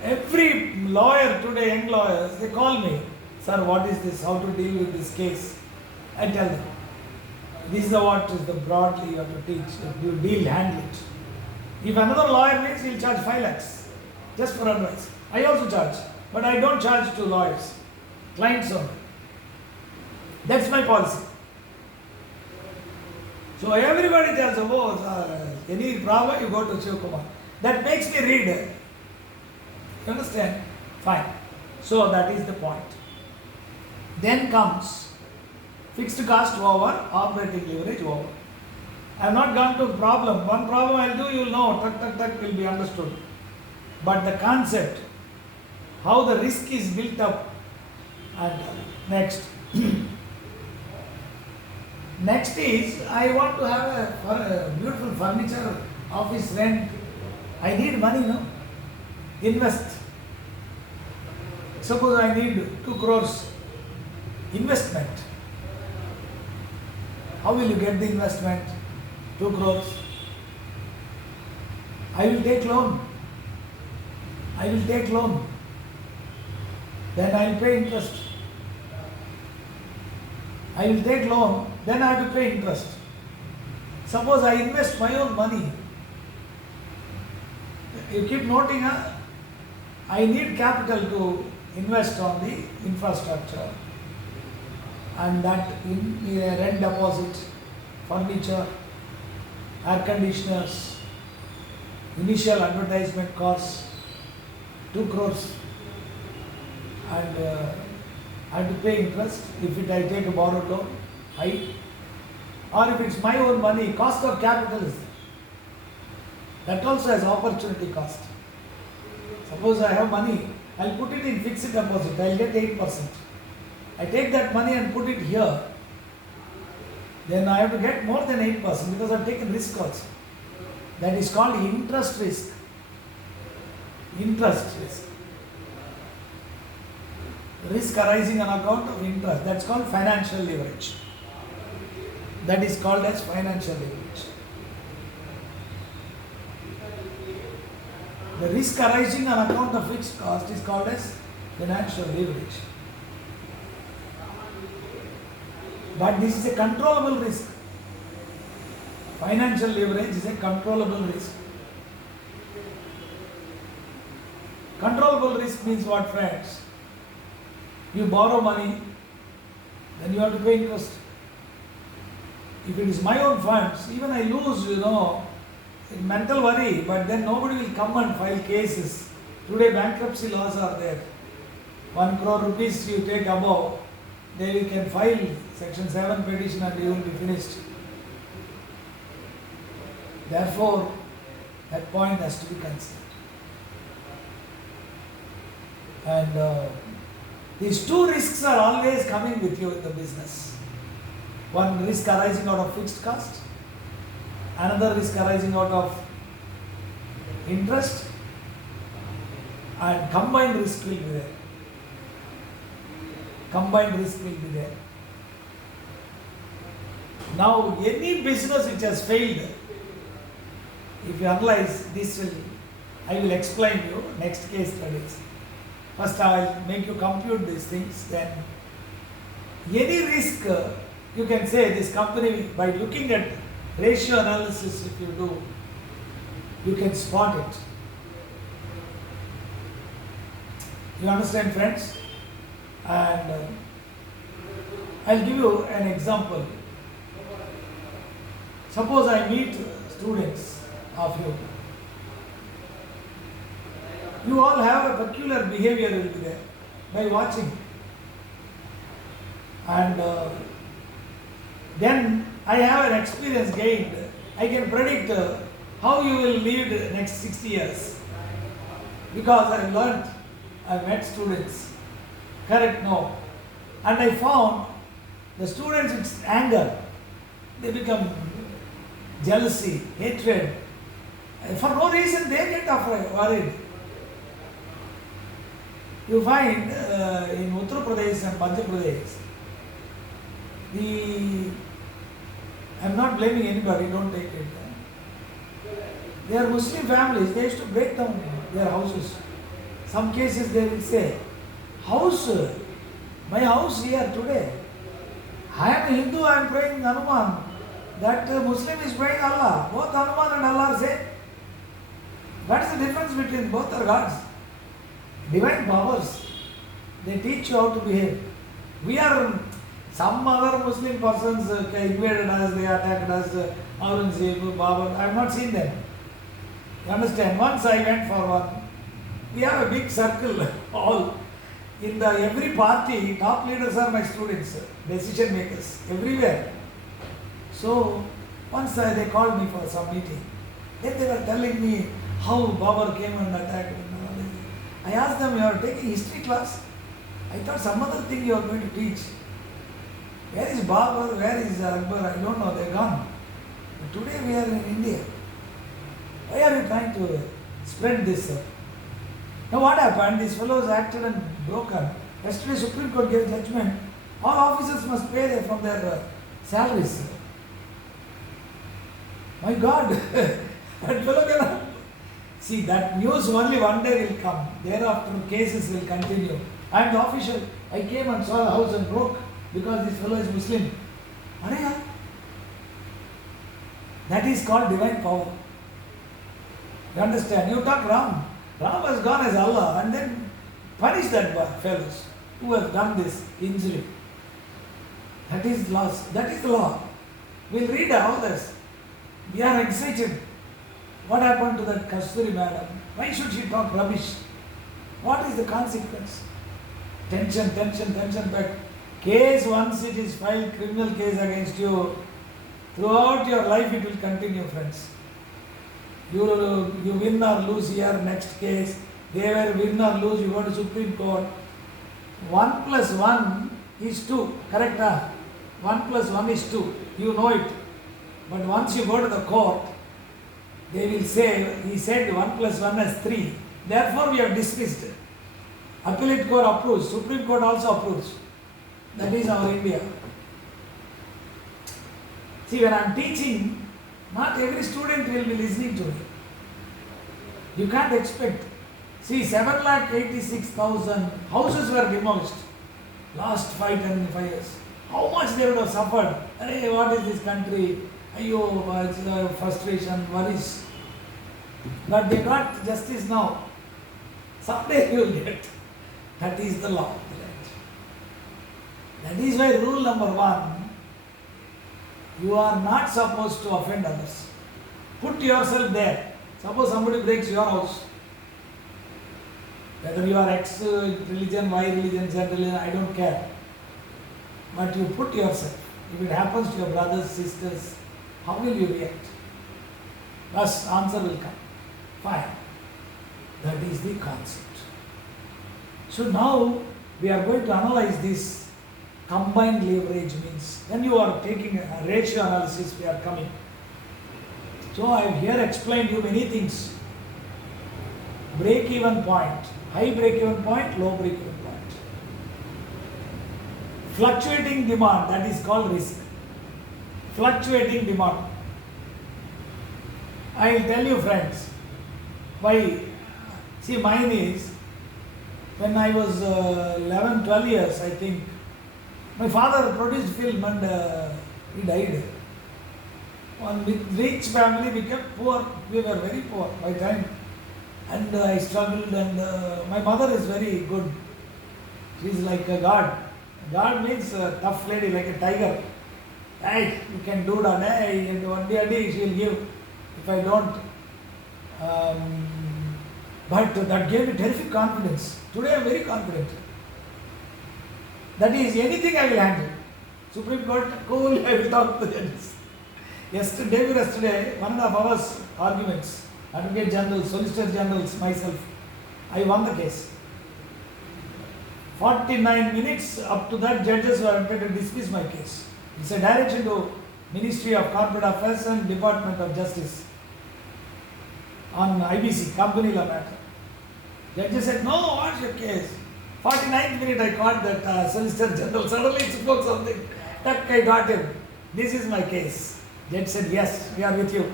Every lawyer today, young lawyers, they call me, sir, what is this? How to deal with this case? I tell them, this is what is the broadly you have to teach. Handle it. If another lawyer means, he'll charge 5 lakhs just for advice. I also charge, but I don't charge to lawyers, clients only. That's my policy. So everybody tells, any problem, you go to Shivakumar. That makes me read. You understand? Fine. So that is the point. Then comes fixed cost over, operating leverage over. I have not gone to problem. One problem I will do, you will know, tuck will be understood. But the concept, how the risk is built up, and next. Next is, I want to have a beautiful furniture, office rent. I need money, no? Invest. Suppose I need 2 crores investment. How will you get the investment? 2 crores. I will take loan. Then I will pay interest. I will take loan, then I have to pay interest. Suppose I invest my own money. You keep noting, I need capital to invest on the infrastructure, and that in rent deposit, furniture, air conditioners, initial advertisement costs, 2 crores, and I have to pay interest if I take a borrowed loan, or if it's my own money, cost of capital is there. That also has opportunity cost. Suppose I have money, I'll put it in fixed deposit, I'll get 8%. I take that money and put it here. then I have to get more than 8% because I've taken risk also. That is called interest risk. Interest risk. Risk arising on account of interest. That's called financial leverage. That is called as financial leverage. The risk arising on account of fixed cost is called as financial leverage. But this is a controllable risk. Financial leverage is a controllable risk. Controllable risk means what, friends? You borrow money, then you have to pay interest. If it is my own funds, even I lose, mental worry, but then nobody will come and file cases. Today bankruptcy laws are there. 1 crore rupees you take above, then you can file section 7 petition and you will be finished. Therefore, that point has to be considered. And these two risks are always coming with you in the business. One risk arising out of fixed cost, another risk arising out of interest, and combined risk will be there. Combined risk will be there. Now, any business which has failed, if you analyze this, I will explain you next case studies. First, I will make you compute these things. Then, any risk, you can say this company, by looking at ratio analysis, if you do, you can spot it. You understand, friends? And I'll give you an example. Suppose I meet students of you. You all have a peculiar behavior will be there by watching. And then I have an experience gained. I can predict how you will lead next 60 years. Because I learned, I met students. Correct? No. And I found the students with anger, they become jealousy, hatred. For no reason they get worried. You find in Uttar Pradesh and Madhya Pradesh, I'm not blaming anybody, don't take it. They are Muslim families, they used to break down their houses. Some cases they will say, my house here today, I am a Hindu, I am praying Hanuman. That Muslim is praying Allah. Both Hanuman and Allah are same. What is the difference between both are gods? Divine powers. They teach you how to behave. We are, some other Muslim persons invaded us, they attacked us, Aurangzeb, Babur. I have not seen them. You understand? Once I went for one. We have a big circle, all. In every party, top leaders are my students, decision makers, everywhere. So, once they called me for some meeting. Then they were telling me how Babur came and attacked me. I asked them, you are taking history class? I thought some other thing you are going to teach. Where is Babur? Where is Akbar? I don't know, they are gone. But today we are in India. Why are you trying to spread this? Now what happened? These fellows acted and broken. Yesterday Supreme Court gave judgment. All officers must pay from their salaries. My God, that fellow cannot. See, that news only one day will come. Thereafter cases will continue. I am the official. I came and saw the house and broke because this fellow is Muslim. Araya. That is called divine power. You understand? You talk Ram. Ram has gone as Allah and then punish that fellows who have done this injury. That is laws. That is the law. We'll read all this. We are excited. What happened to that Kasturi madam? Why should she talk rubbish? What is the consequence? Tension. But case, once it is filed, criminal case against you, throughout your life it will continue, friends. You win or lose here, next case. They were win or lose, you go to Supreme Court. 1 + 1 is 2, correct? 1 plus 1 is 2. You know it. But once you go to the court, they will say, he said 1 plus 1 is 3. Therefore, we have dismissed. Appellate court approves. Supreme Court also approves. That is our India. See, when I am teaching, not every student will be listening to me. You can't expect. See, 7,86,000 houses were demolished last 5 years. How much they would have suffered. Hey, what is this country? It's frustration, worries. But they got justice now. Someday you will get. That is the law of the land. That is why rule number 1, you are not supposed to offend others. Put yourself there. Suppose somebody breaks your house. Whether you are X religion, Y religion, Z religion, I don't care. But you put yourself. If it happens to your brothers, sisters, how will you react? Thus, answer will come. Fine. That is the concept. So now we are going to analyze this combined leverage means. When you are taking a ratio analysis, we are coming. So I have here explained you many things. Break-even point, high break-even point, low break-even point. Fluctuating demand, that is called risk. Fluctuating demand. I will tell you friends, why? See, mine is, when I was 11, 12 years, I think, my father produced film and he died. One rich family became poor. We were very poor by time. And I struggled, and my mother is very good. She is like a god. God means a tough lady, like a tiger. Hey, you can do that. Hey, and one day she will give. If I don't, but that gave me terrific confidence. Today I am very confident. That is, anything I will handle. Supreme Court, cool, I will talk to the judges. Yesterday, 1.5 hours arguments. Advocate General, Solicitor Generals, myself. I won the case. 49 minutes, up to that judges were to dismiss my case. It's a direction to Ministry of Corporate Affairs and Department of Justice on IBC, company law matter. Judges said, no, what's your case? 49th minute I caught that Solicitor General, suddenly spoke something. That I got him. This is my case. Judge said, yes, we are with you.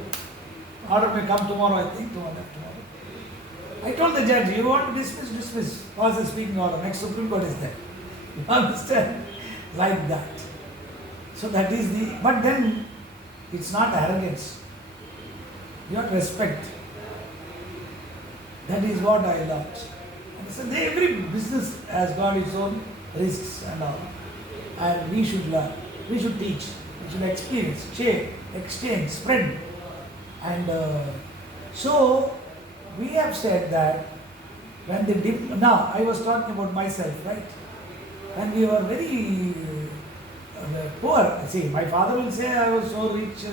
Order may come tomorrow, I think, tomorrow. I told the judge, you want to dismiss. Pass the speaking order. Next Supreme Court is there. You understand? Like that. So that is the, but then it's not arrogance. You have respect. That is what I learned. So every business has got its own risks and all. And we should learn. We should teach. We should experience, share, exchange, spread. And so we have said that when the now I was talking about myself, right? When we were very poor, see, my father will say I was so rich,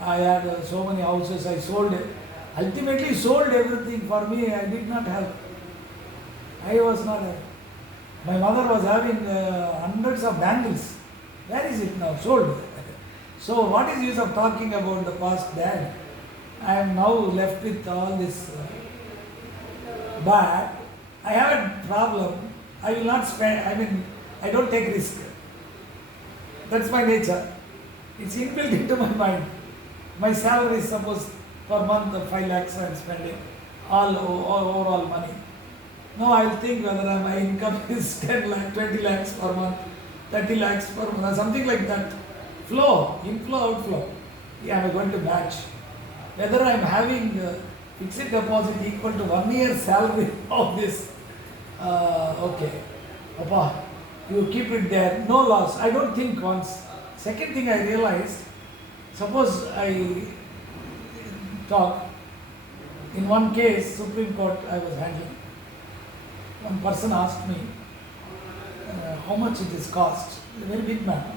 I had so many houses, I sold it. Ultimately sold everything for me, I did not have. I was not having. My mother was having hundreds of bangles. Where is it now? Sold. So what is the use of talking about the past dad? I am now left with all this. But I have a problem. I will not spend, I don't take risk. That's my nature. It's inbuilt into my mind. My salary is suppose per month 5 lakhs I am spending. All overall money. No, I will think whether my income is 10 lakhs, 20 lakhs per month, 30 lakhs per month, something like that. Flow, inflow, outflow. Yeah, I am going to match. Whether I am having fixed deposit equal to 1 year's salary of this, okay, Papa, you keep it there, no loss. I don't think once. Second thing I realized, suppose I talk, in one case, Supreme Court I was handling. One person asked me how much it is cost. A very big man.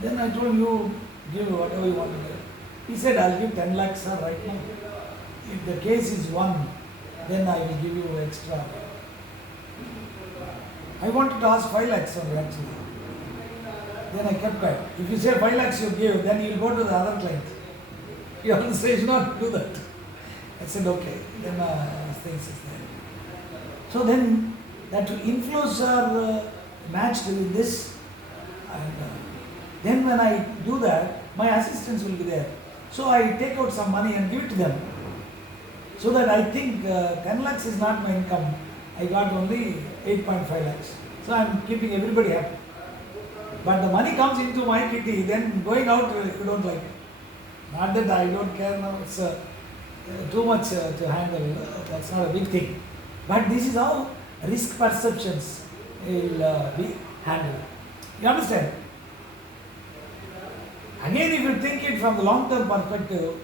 Then I told him, you give whatever you want to give. He said, I'll give 10 lakhs sir, right now. If the case is won, then I will give you extra. I wanted to ask 5 lakhs only actually. Then I kept quiet. If you say 5 lakhs you give, then you will go to the other client. You have to say, you should not do that. I said, okay. Then things is there. So then that influencer matched with this, and then when I do that, my assistants will be there. So I take out some money and give it to them. So that I think 10 lakhs is not my income. I got only 8.5 lakhs. So I'm keeping everybody happy. But the money comes into my kitty, then going out, you don't like it. Not that I don't care now, it's too much to handle, that's not a big thing. But this is how risk perceptions will be handled. You understand? Again, if you think it from the long-term perspective,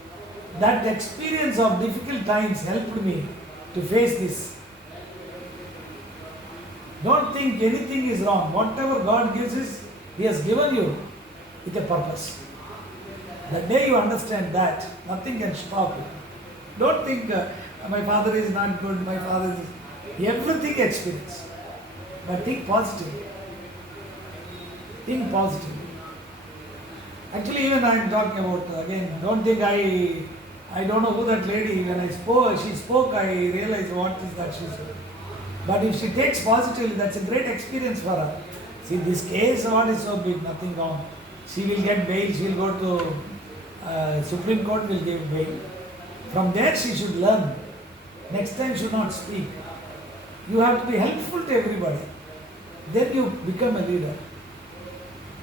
that experience of difficult times helped me to face this. Don't think anything is wrong. Whatever God gives is, He has given you with a purpose. The day you understand that, nothing can stop you. Don't think my father is not good, my father is... Everything experience. But think positively. Think positively. Actually, even I am talking about, again, don't think I don't know who that lady, when she spoke, I realized what is that she said. But if she takes positively, that's a great experience for her. See, this case, what is so big, nothing wrong. She will get bail, she will go to Supreme Court, will give bail. From there she should learn. Next time should not speak. You have to be helpful to everybody. Then you become a leader.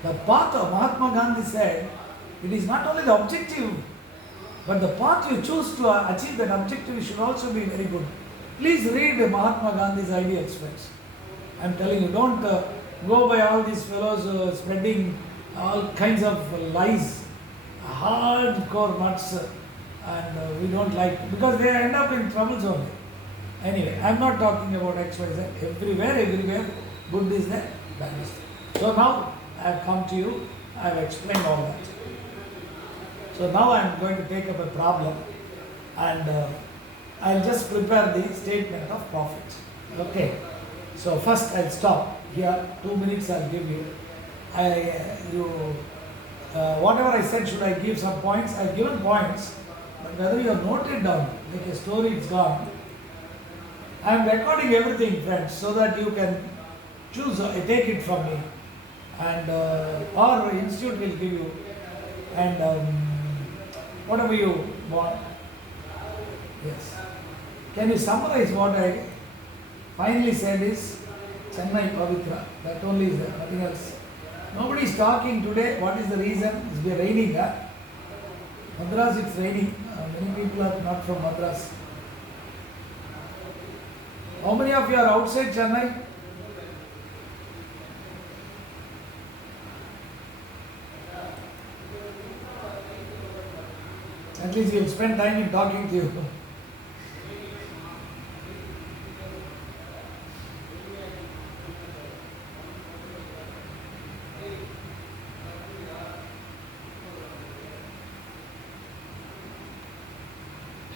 The path of Mahatma Gandhi said, it is not only the objective, but the path you choose to achieve that objective should also be very good. Please read Mahatma Gandhi's idea express. I am telling you, don't go by all these fellows spreading all kinds of lies, hardcore nuts, and we don't like, because they end up in troubles only. Anyway, I am not talking about XYZ. Everywhere, good is there, bad is there. So now I have come to you, I have explained all that. So now I am going to take up a problem, and I'll just prepare the statement of profit. Okay. So first I'll stop here. 2 minutes I'll give you. Whatever I said, should I give some points? I've given points, but whether you have noted down, like a story, it's gone. I am recording everything, friends, so that you can choose, take it from me, and or institute will give you, and whatever you want. Yes. Can you summarize what I finally said is Chennai Pavitra? That only is there, nothing else. Nobody is talking today. What is the reason? It's been raining. Madras, it's raining. Many people are not from Madras. How many of you are outside Chennai? At least you'll spend time in talking to you.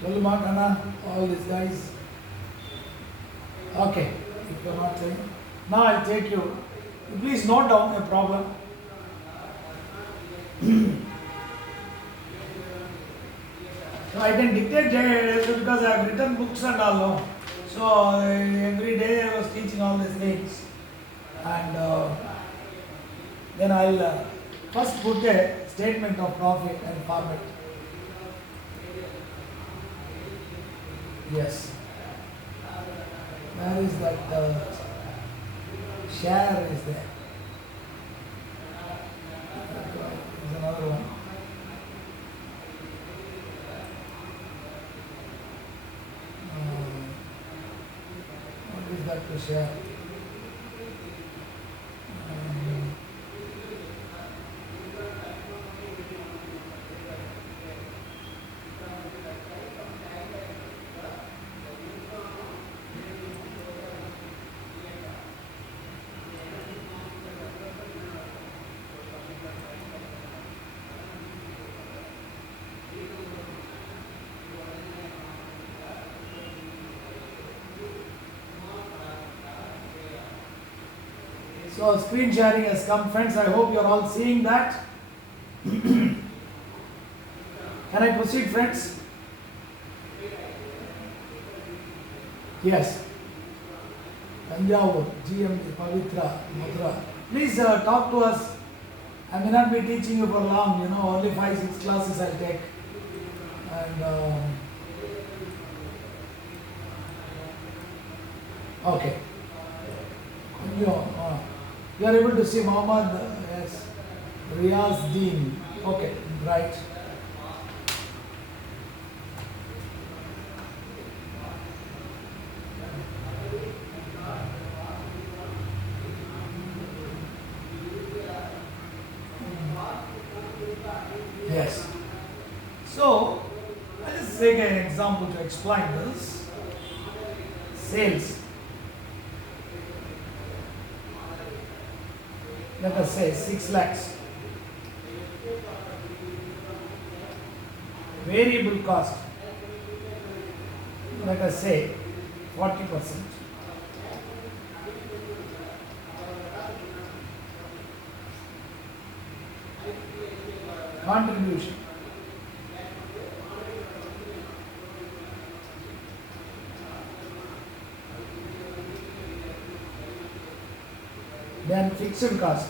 Cholma, Anna, all these guys. Okay, if you are not saying. Now I'll take you. Please note down a problem. So I can dictate because I have written books and all. So every day I was teaching all these things. And then I'll first put a statement of profit and format. Yes. Where is that share is there? There's another one. What is that to share? So screen sharing has come, friends. I hope you are all seeing that. Can I proceed, friends? Yes. Tanjavur, GMT, Pavitra, Madhura. Please talk to us. I may not be teaching you for long, only 5-6 classes I'll take. And okay. You are able to see Muhammad, yes, Riaz Deen. Okay, right. Yes. So, let's take an example to explain this. Sales. Let us say 6 lakhs. Variable cost. Let us say 40%. Contribution. Then fixed cost.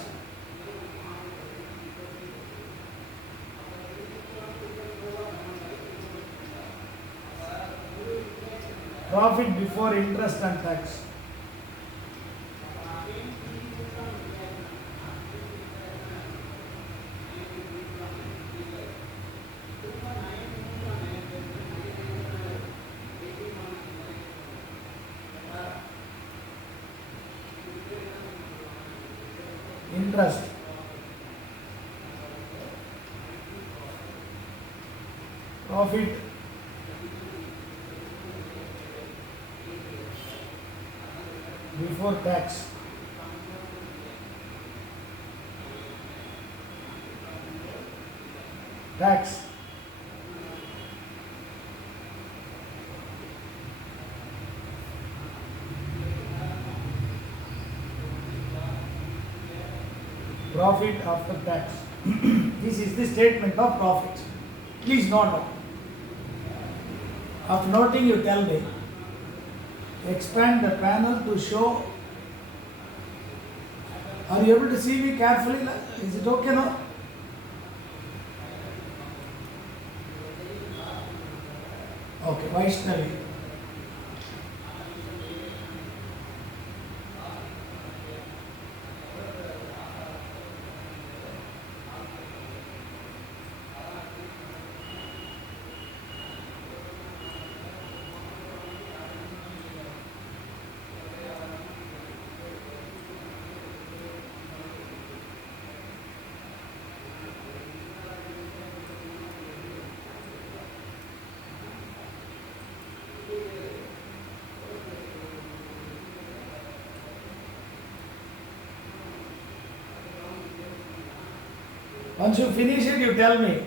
Profit before interest and tax. Interest. Profit before tax. Tax. Profit after tax. This is the statement of profit. Please note down. After noting, you tell me. Expand the panel to show. Are you able to see me carefully? Is it okay now? Okay, Vaishnavi. Once you finish it, you tell me.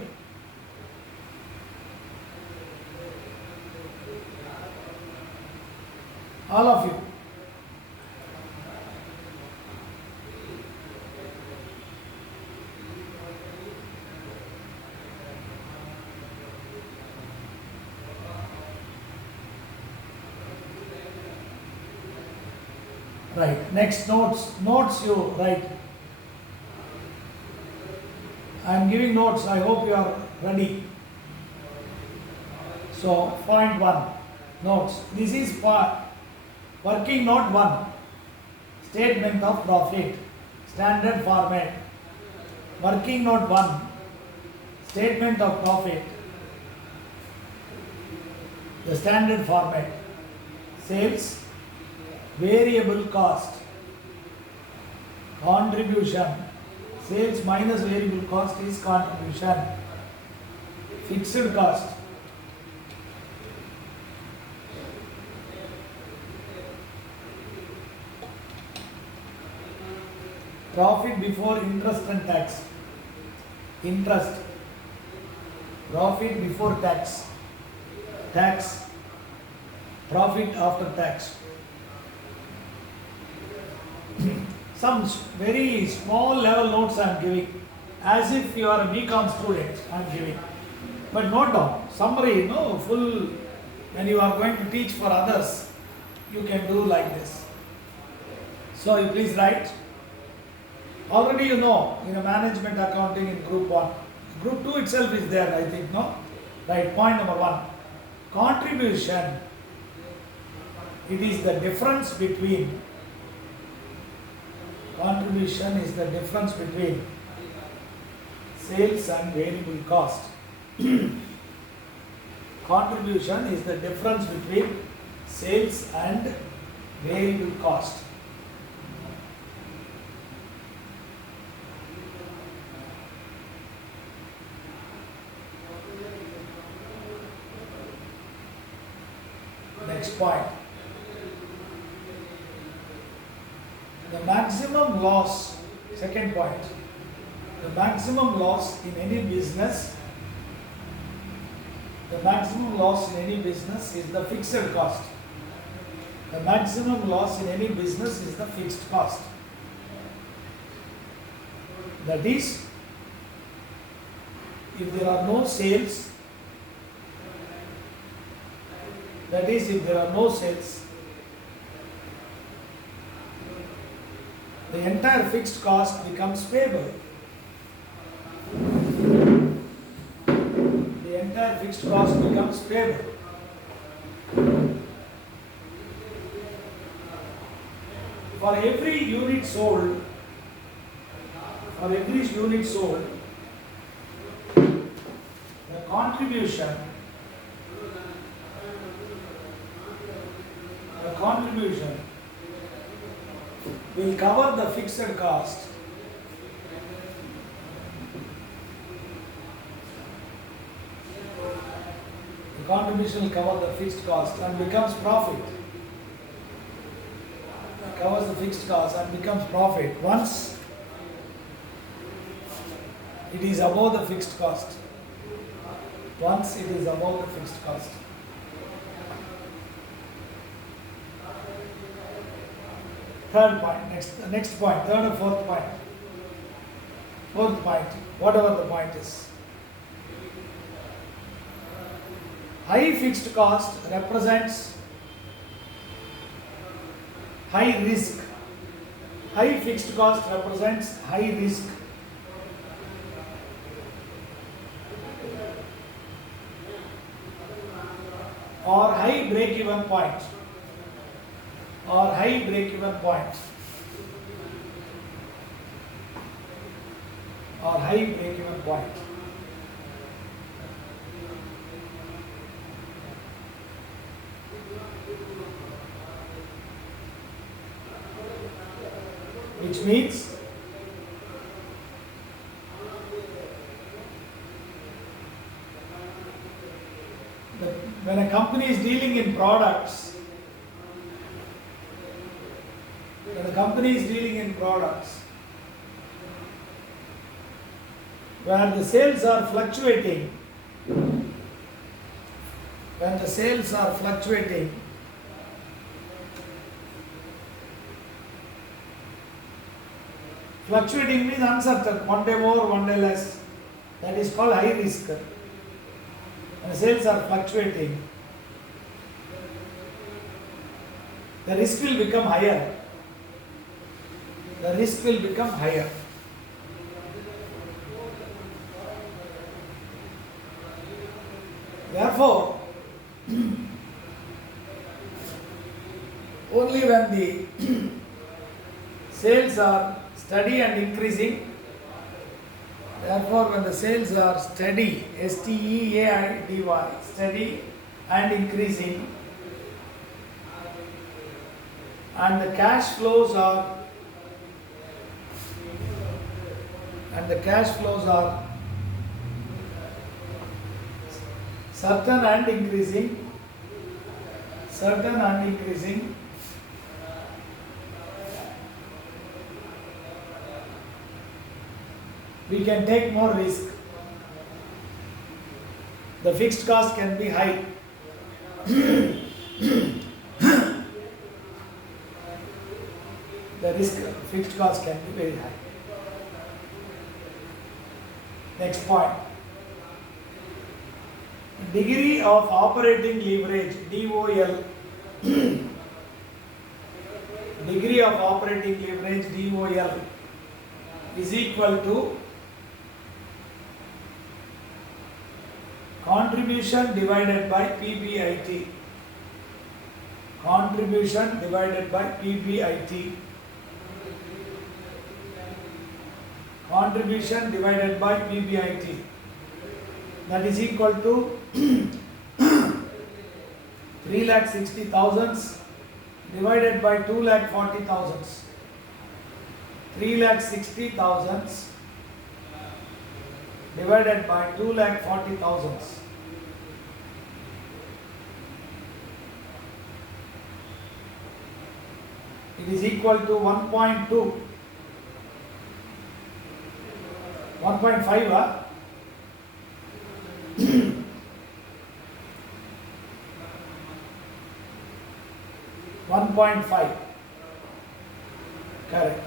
All of you. Right. Next notes. Notes you write. I am giving notes. I hope you are ready. So, point 1. Notes. This is for working note 1. Statement of profit. Standard format. Working note 1. Statement of profit. The standard format. Sales. Variable cost. Contribution. Sales minus variable cost is contribution. Fixed cost. Profit before interest and tax. Interest. Profit before tax. Tax. Profit after tax. some very small level notes I am giving, as if you are a BCom student. I am giving, but note down summary. Full. When you are going to teach for others, you can do like this. So you please write. Already you know in a management accounting in group 1. Group 2 itself is there, I think, no? Right, point number 1. Contribution. It is the difference between. Contribution is the difference between sales and variable cost. Contribution is the difference between sales and variable cost. Next point. The maximum loss, second point. The maximum loss in any business, is the fixed cost. The maximum loss in any business is the fixed cost. That is, if there are no sales, the entire fixed cost becomes payable. The entire fixed cost becomes payable. For every unit sold, the contribution will cover the fixed cost. The contribution will cover the fixed cost and becomes profit. It covers the fixed cost and becomes profit once it is above the fixed cost. Third point, next point, third or fourth point. Fourth point, whatever the point is. High fixed cost represents high risk. High fixed cost represents high risk. Or high break-even point. Which means when a company is dealing in products, where the sales are fluctuating, fluctuating means uncertain, one day more, one day less. That is called high risk. When the sales are fluctuating, the risk will become higher. Therefore, only when the sales are steady and increasing, when the sales are steady, steady, steady and increasing, and the cash flows are certain and increasing, we can take more risk. The fixed cost can be high. the risk fixed cost can be very high. Next point. Degree of operating leverage DOL. Degree of operating leverage DOL is equal to contribution divided by PBIT. Contribution divided by PBIT. Contribution divided by PBIT. That is equal to 3,60,000 divided by 2,40,000. 3,60,000 divided by 2,40,000. It is equal to 1.2. 1.5 1.5. Correct.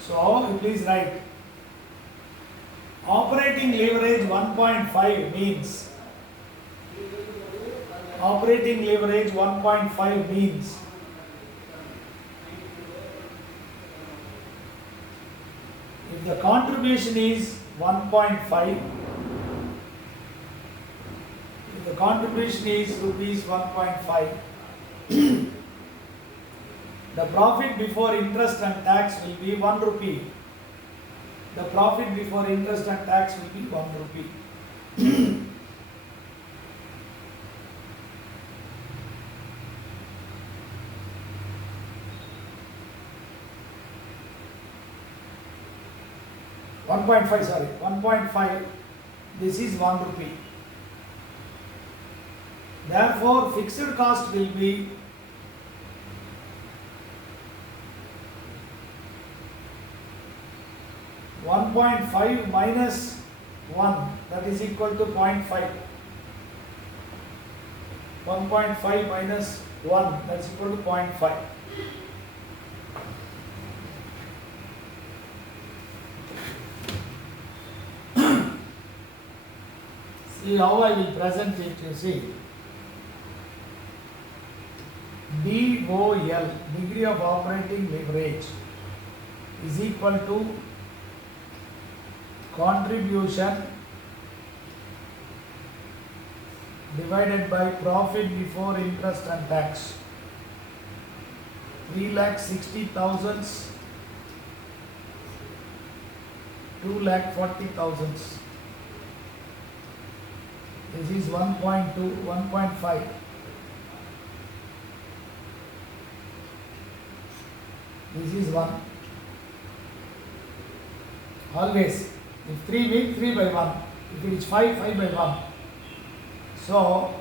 So you please write operating leverage 1.5 means operating leverage 1.5 means if the contribution is 1.5, if the contribution is rupees 1.5, the profit before interest and tax will be 1 rupee. The profit before interest and tax will be 1 rupee. Sorry, 1.5. This is 1 rupee. Therefore, fixed cost will be (1.5) minus 1, that is equal to 0.5. 1.5 minus 1, that is equal to 0.5. See how I will present it, you see. DOL, degree of operating leverage, is equal to contribution divided by profit before interest and tax. 3,60,000, 2,40,000. This is 1.2, 1.5. This is 1. Always, if 3 means 3 by 1. If it is 5, 5 by 1. So,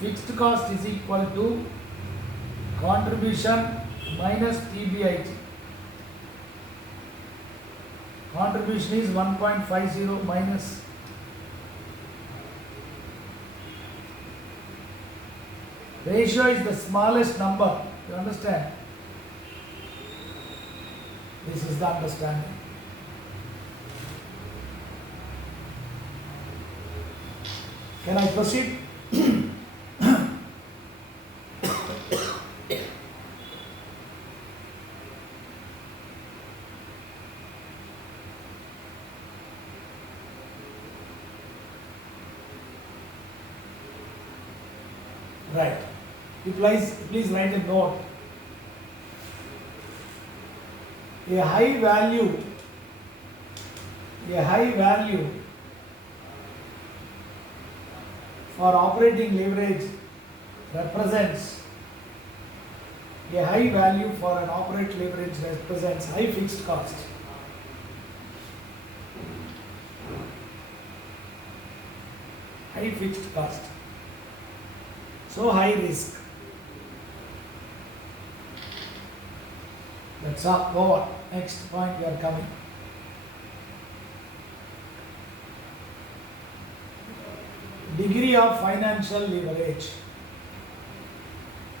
fixed cost is equal to contribution minus PBIT. Contribution is 1.50 minus ratio is the smallest number. You understand? This is the understanding. Can I proceed? Right. You please write a note. A high value for operating leverage represents a high value for an operating leverage represents high fixed cost. High fixed cost. So high risk. That's all. Go on. Next point we are coming. Degree of financial leverage.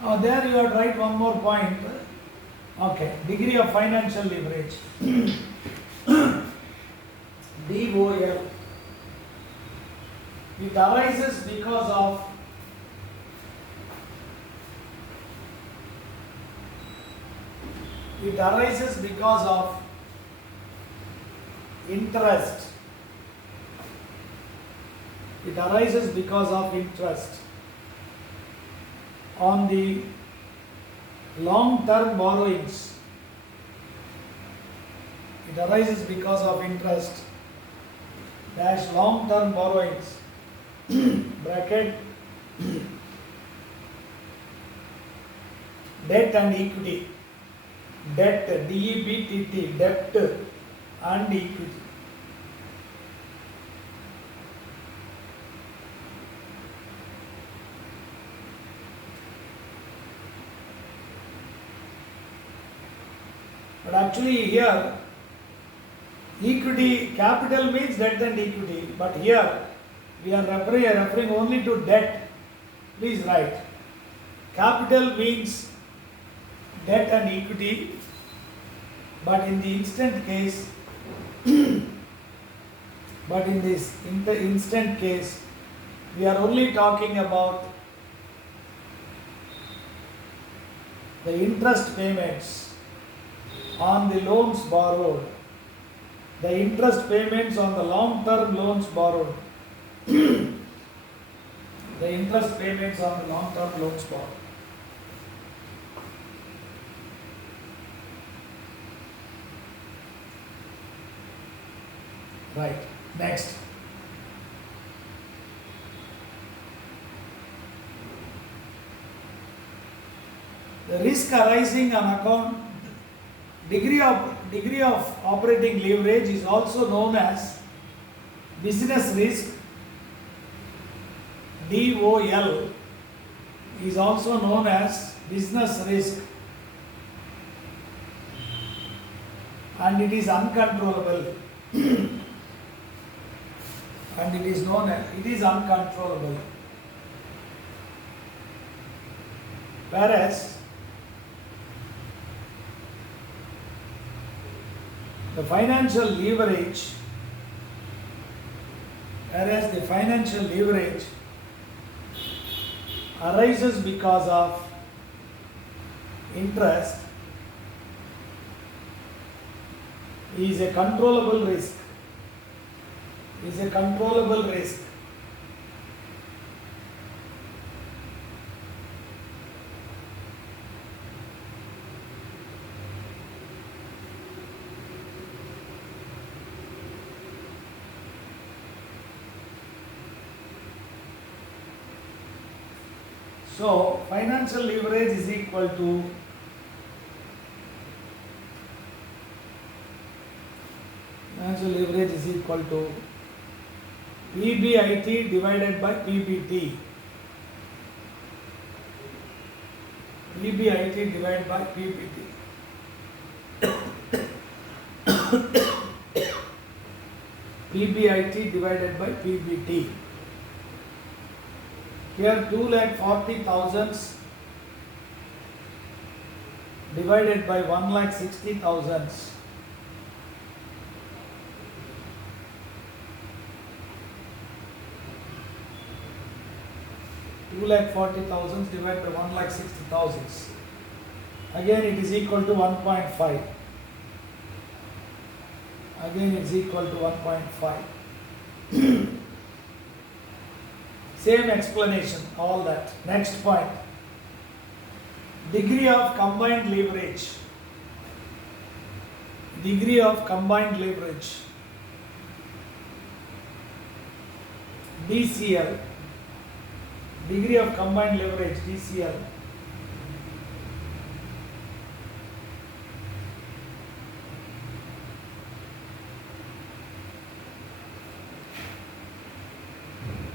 Oh, there you have to write one more point. Okay, degree of financial leverage. DOL. It arises because of interest. It arises because of interest on the long-term borrowings. It arises because of interest dash long-term borrowings bracket debt and equity. Debt, DEBTT, debt and equity. But actually here equity, capital means debt and equity, but here we are referring only to debt. Please write. Capital means debt and equity, but in the instant case, we are only talking about the interest payments on the loans borrowed, the interest payments on the long-term loans borrowed, the interest payments on the long-term loans borrowed. Right, next. The risk arising on account, degree of operating leverage is also known as business risk. DOL is also known as business risk, and it is uncontrollable. And it is known as, it is uncontrollable. Whereas the financial leverage arises because of interest, is a controllable risk. So financial leverage is equal to PBIT divided by PBT. PBIT divided by PBT. PBIT divided by PBT. Here 2,40,000 divided by 1,60,000. Two lakh 40,000 divided by 1,60,000. Again it is equal to 1.5. Again it is equal to 1.5. Same explanation, all that. Next point. Degree of combined leverage. Degree of combined leverage. DCL. Degree of combined leverage, DCL.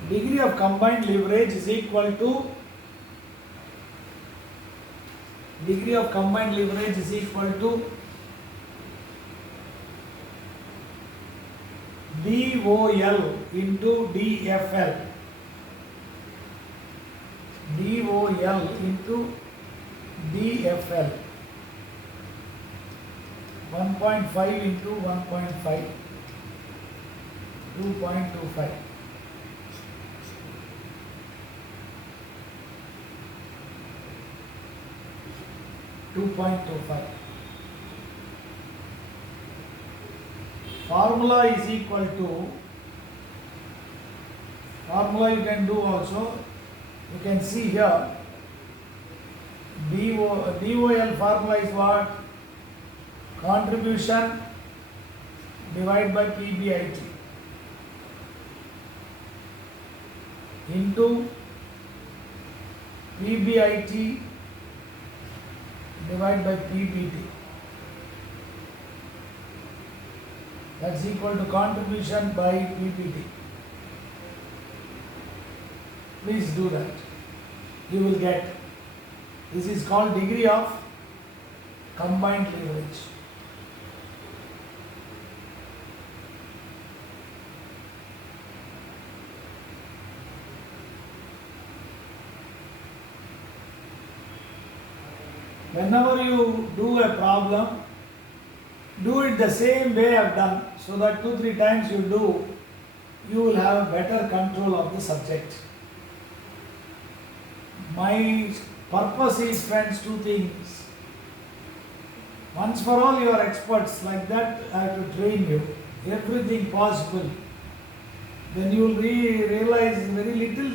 Degree of combined leverage is equal to DOL into DFL. DOL into DFL 1.5 into 1.5 2.25 2.25 formula is equal to formula you can do also. You can see here DOL formula is what? Contribution divided by PBIT into PBIT divided by PBT. That's equal to contribution by PBT. Please do that. You will get. This is called degree of combined leverage. Whenever you do a problem, do it the same way I've done, so that 2-3 times you do, you will have better control of the subject. My purpose is, friends, 2 things. Once for all, you are experts. Like that, I have to train you. Everything possible. Then you will realize very little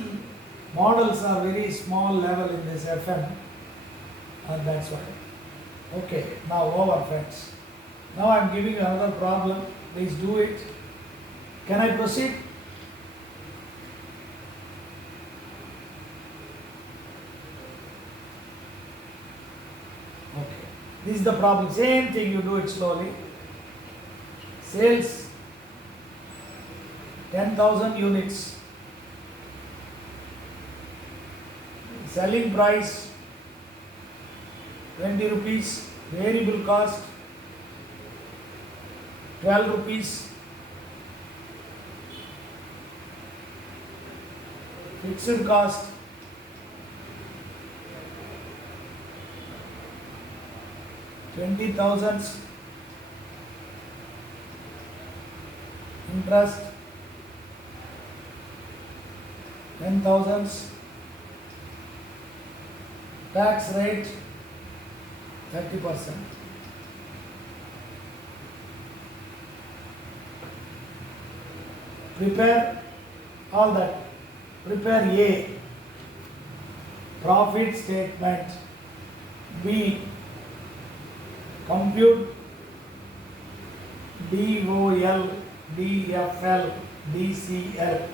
models are very small level in this FM. And that's why. Okay, now over, friends. Now I am giving you another problem. Please do it. Can I proceed? Okay. This is the problem. Same thing, you do it slowly. Sales 10,000 units. Selling price 20 rupees. Variable cost 12 rupees. Fixed cost 20,000. Interest 10,000. Tax rate 30%. Prepare all that. Prepare A, profit statement. B, compute DOL, DFL, DCL.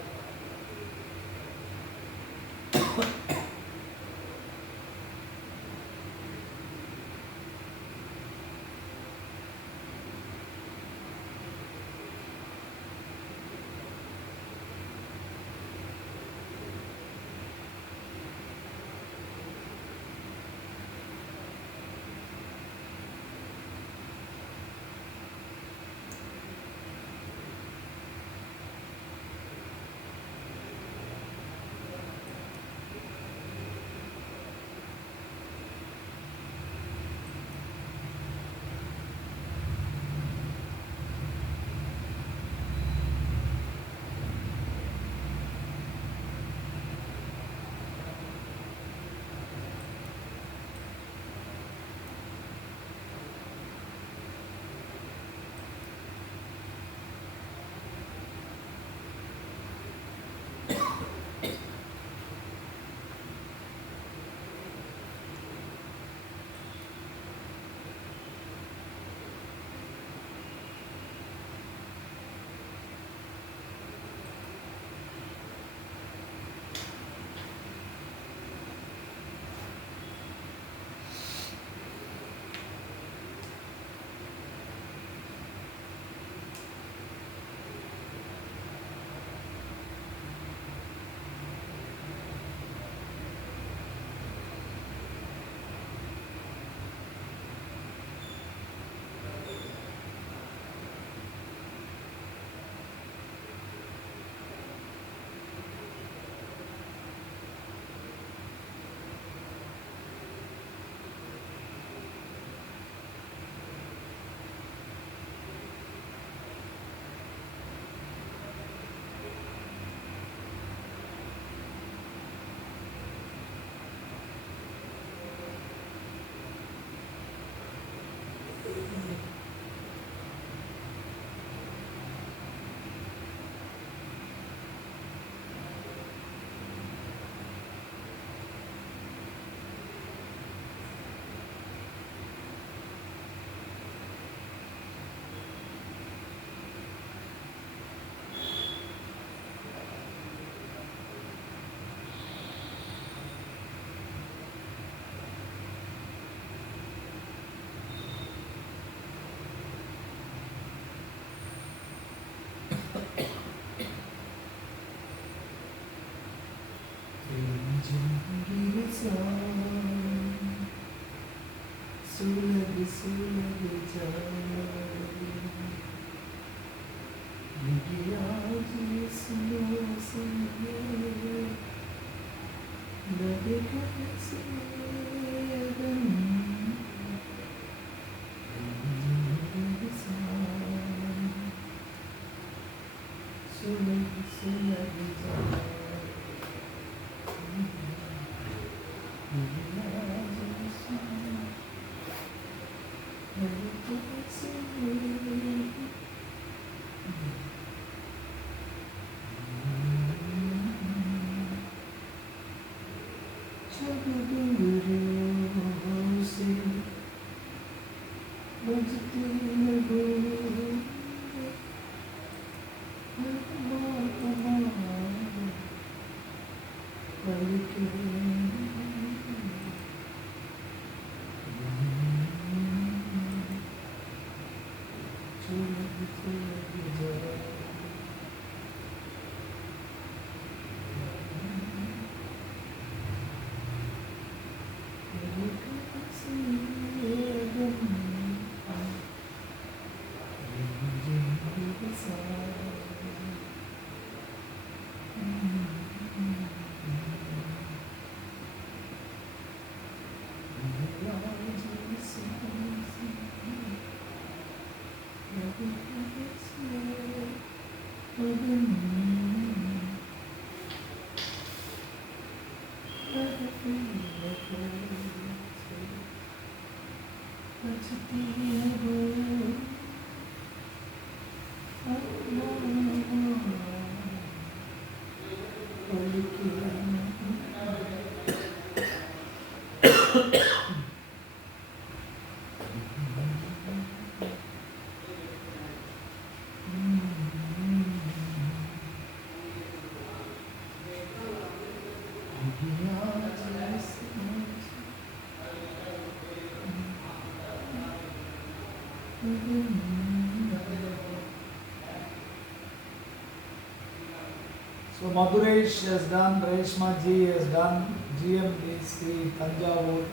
So Maduresh has done, Reshma ji has done, GMDC, Tanjavur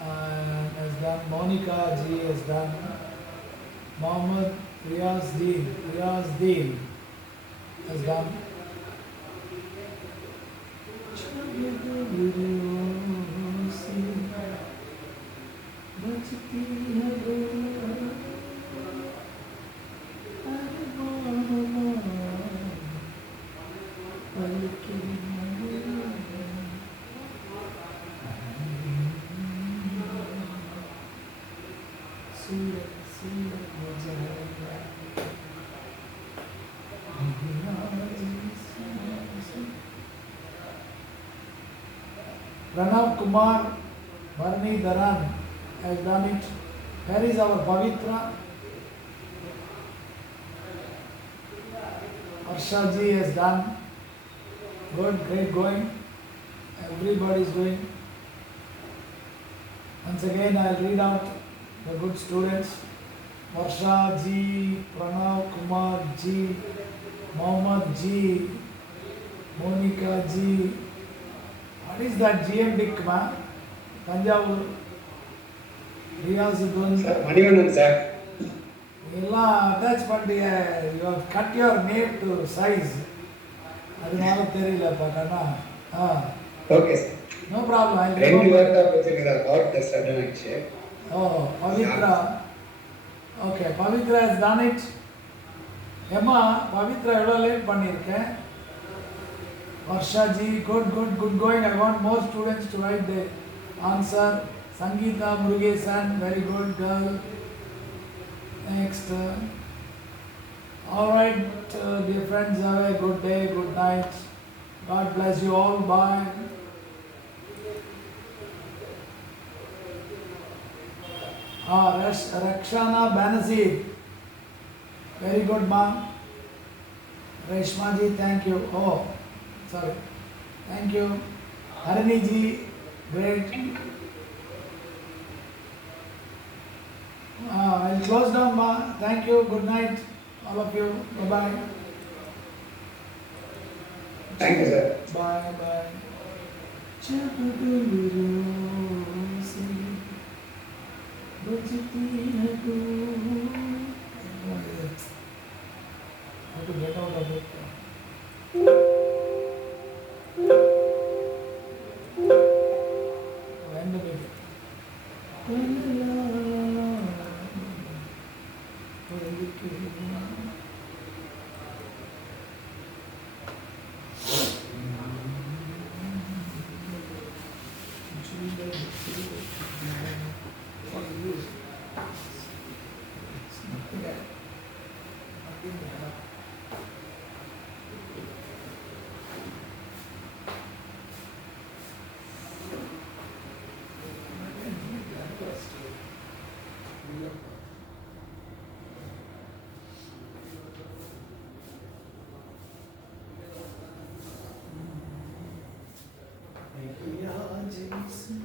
has done, Monica ji has done, Mohammed Riaz Deen has done. Pranav Kumar Bharani Dharan has done it. Where is our Pavitra? Harsha ji has done. Good, great going. Everybody is doing. Once again, I will read out the good students. Varsha ji, Pranav Kumar ji, Mohammed ji, Monica ji. What is that GM Dick man? Tanjavur, Riyazuddin. Sir, Manivandan sir. எல்லாம் attach பண்ணிய you have cut your name to size அதனால தெரியலப்பா கண்ணா ஆ okay sir. No problem ஐ ரெண்டு பேர் தான் வச்சிருக்கிறார் ஹாட் டெஸ்ட் ஆயிடுச்சு. Oh Pavithra okay Pavithra has done it ஏமா பவித்ரா எவ்வளோ லேட் பண்ணியிருக்கேன் Varsha ji, good going. I want more students to write the answer. Sangeeta Murugesan, very good girl. Next. All right, dear friends, have a good day, good night. God bless you all. Bye. Rakshana Banazir, very good, ma'am. Reshma ji, thank you. Oh. Sorry. Thank you. Harini ji, great. I'll close down, ma. Thank you. Good night, all of you. Bye-bye. Thank you, sir. Bye. How to get out of it? End the video. Yeah, Jason.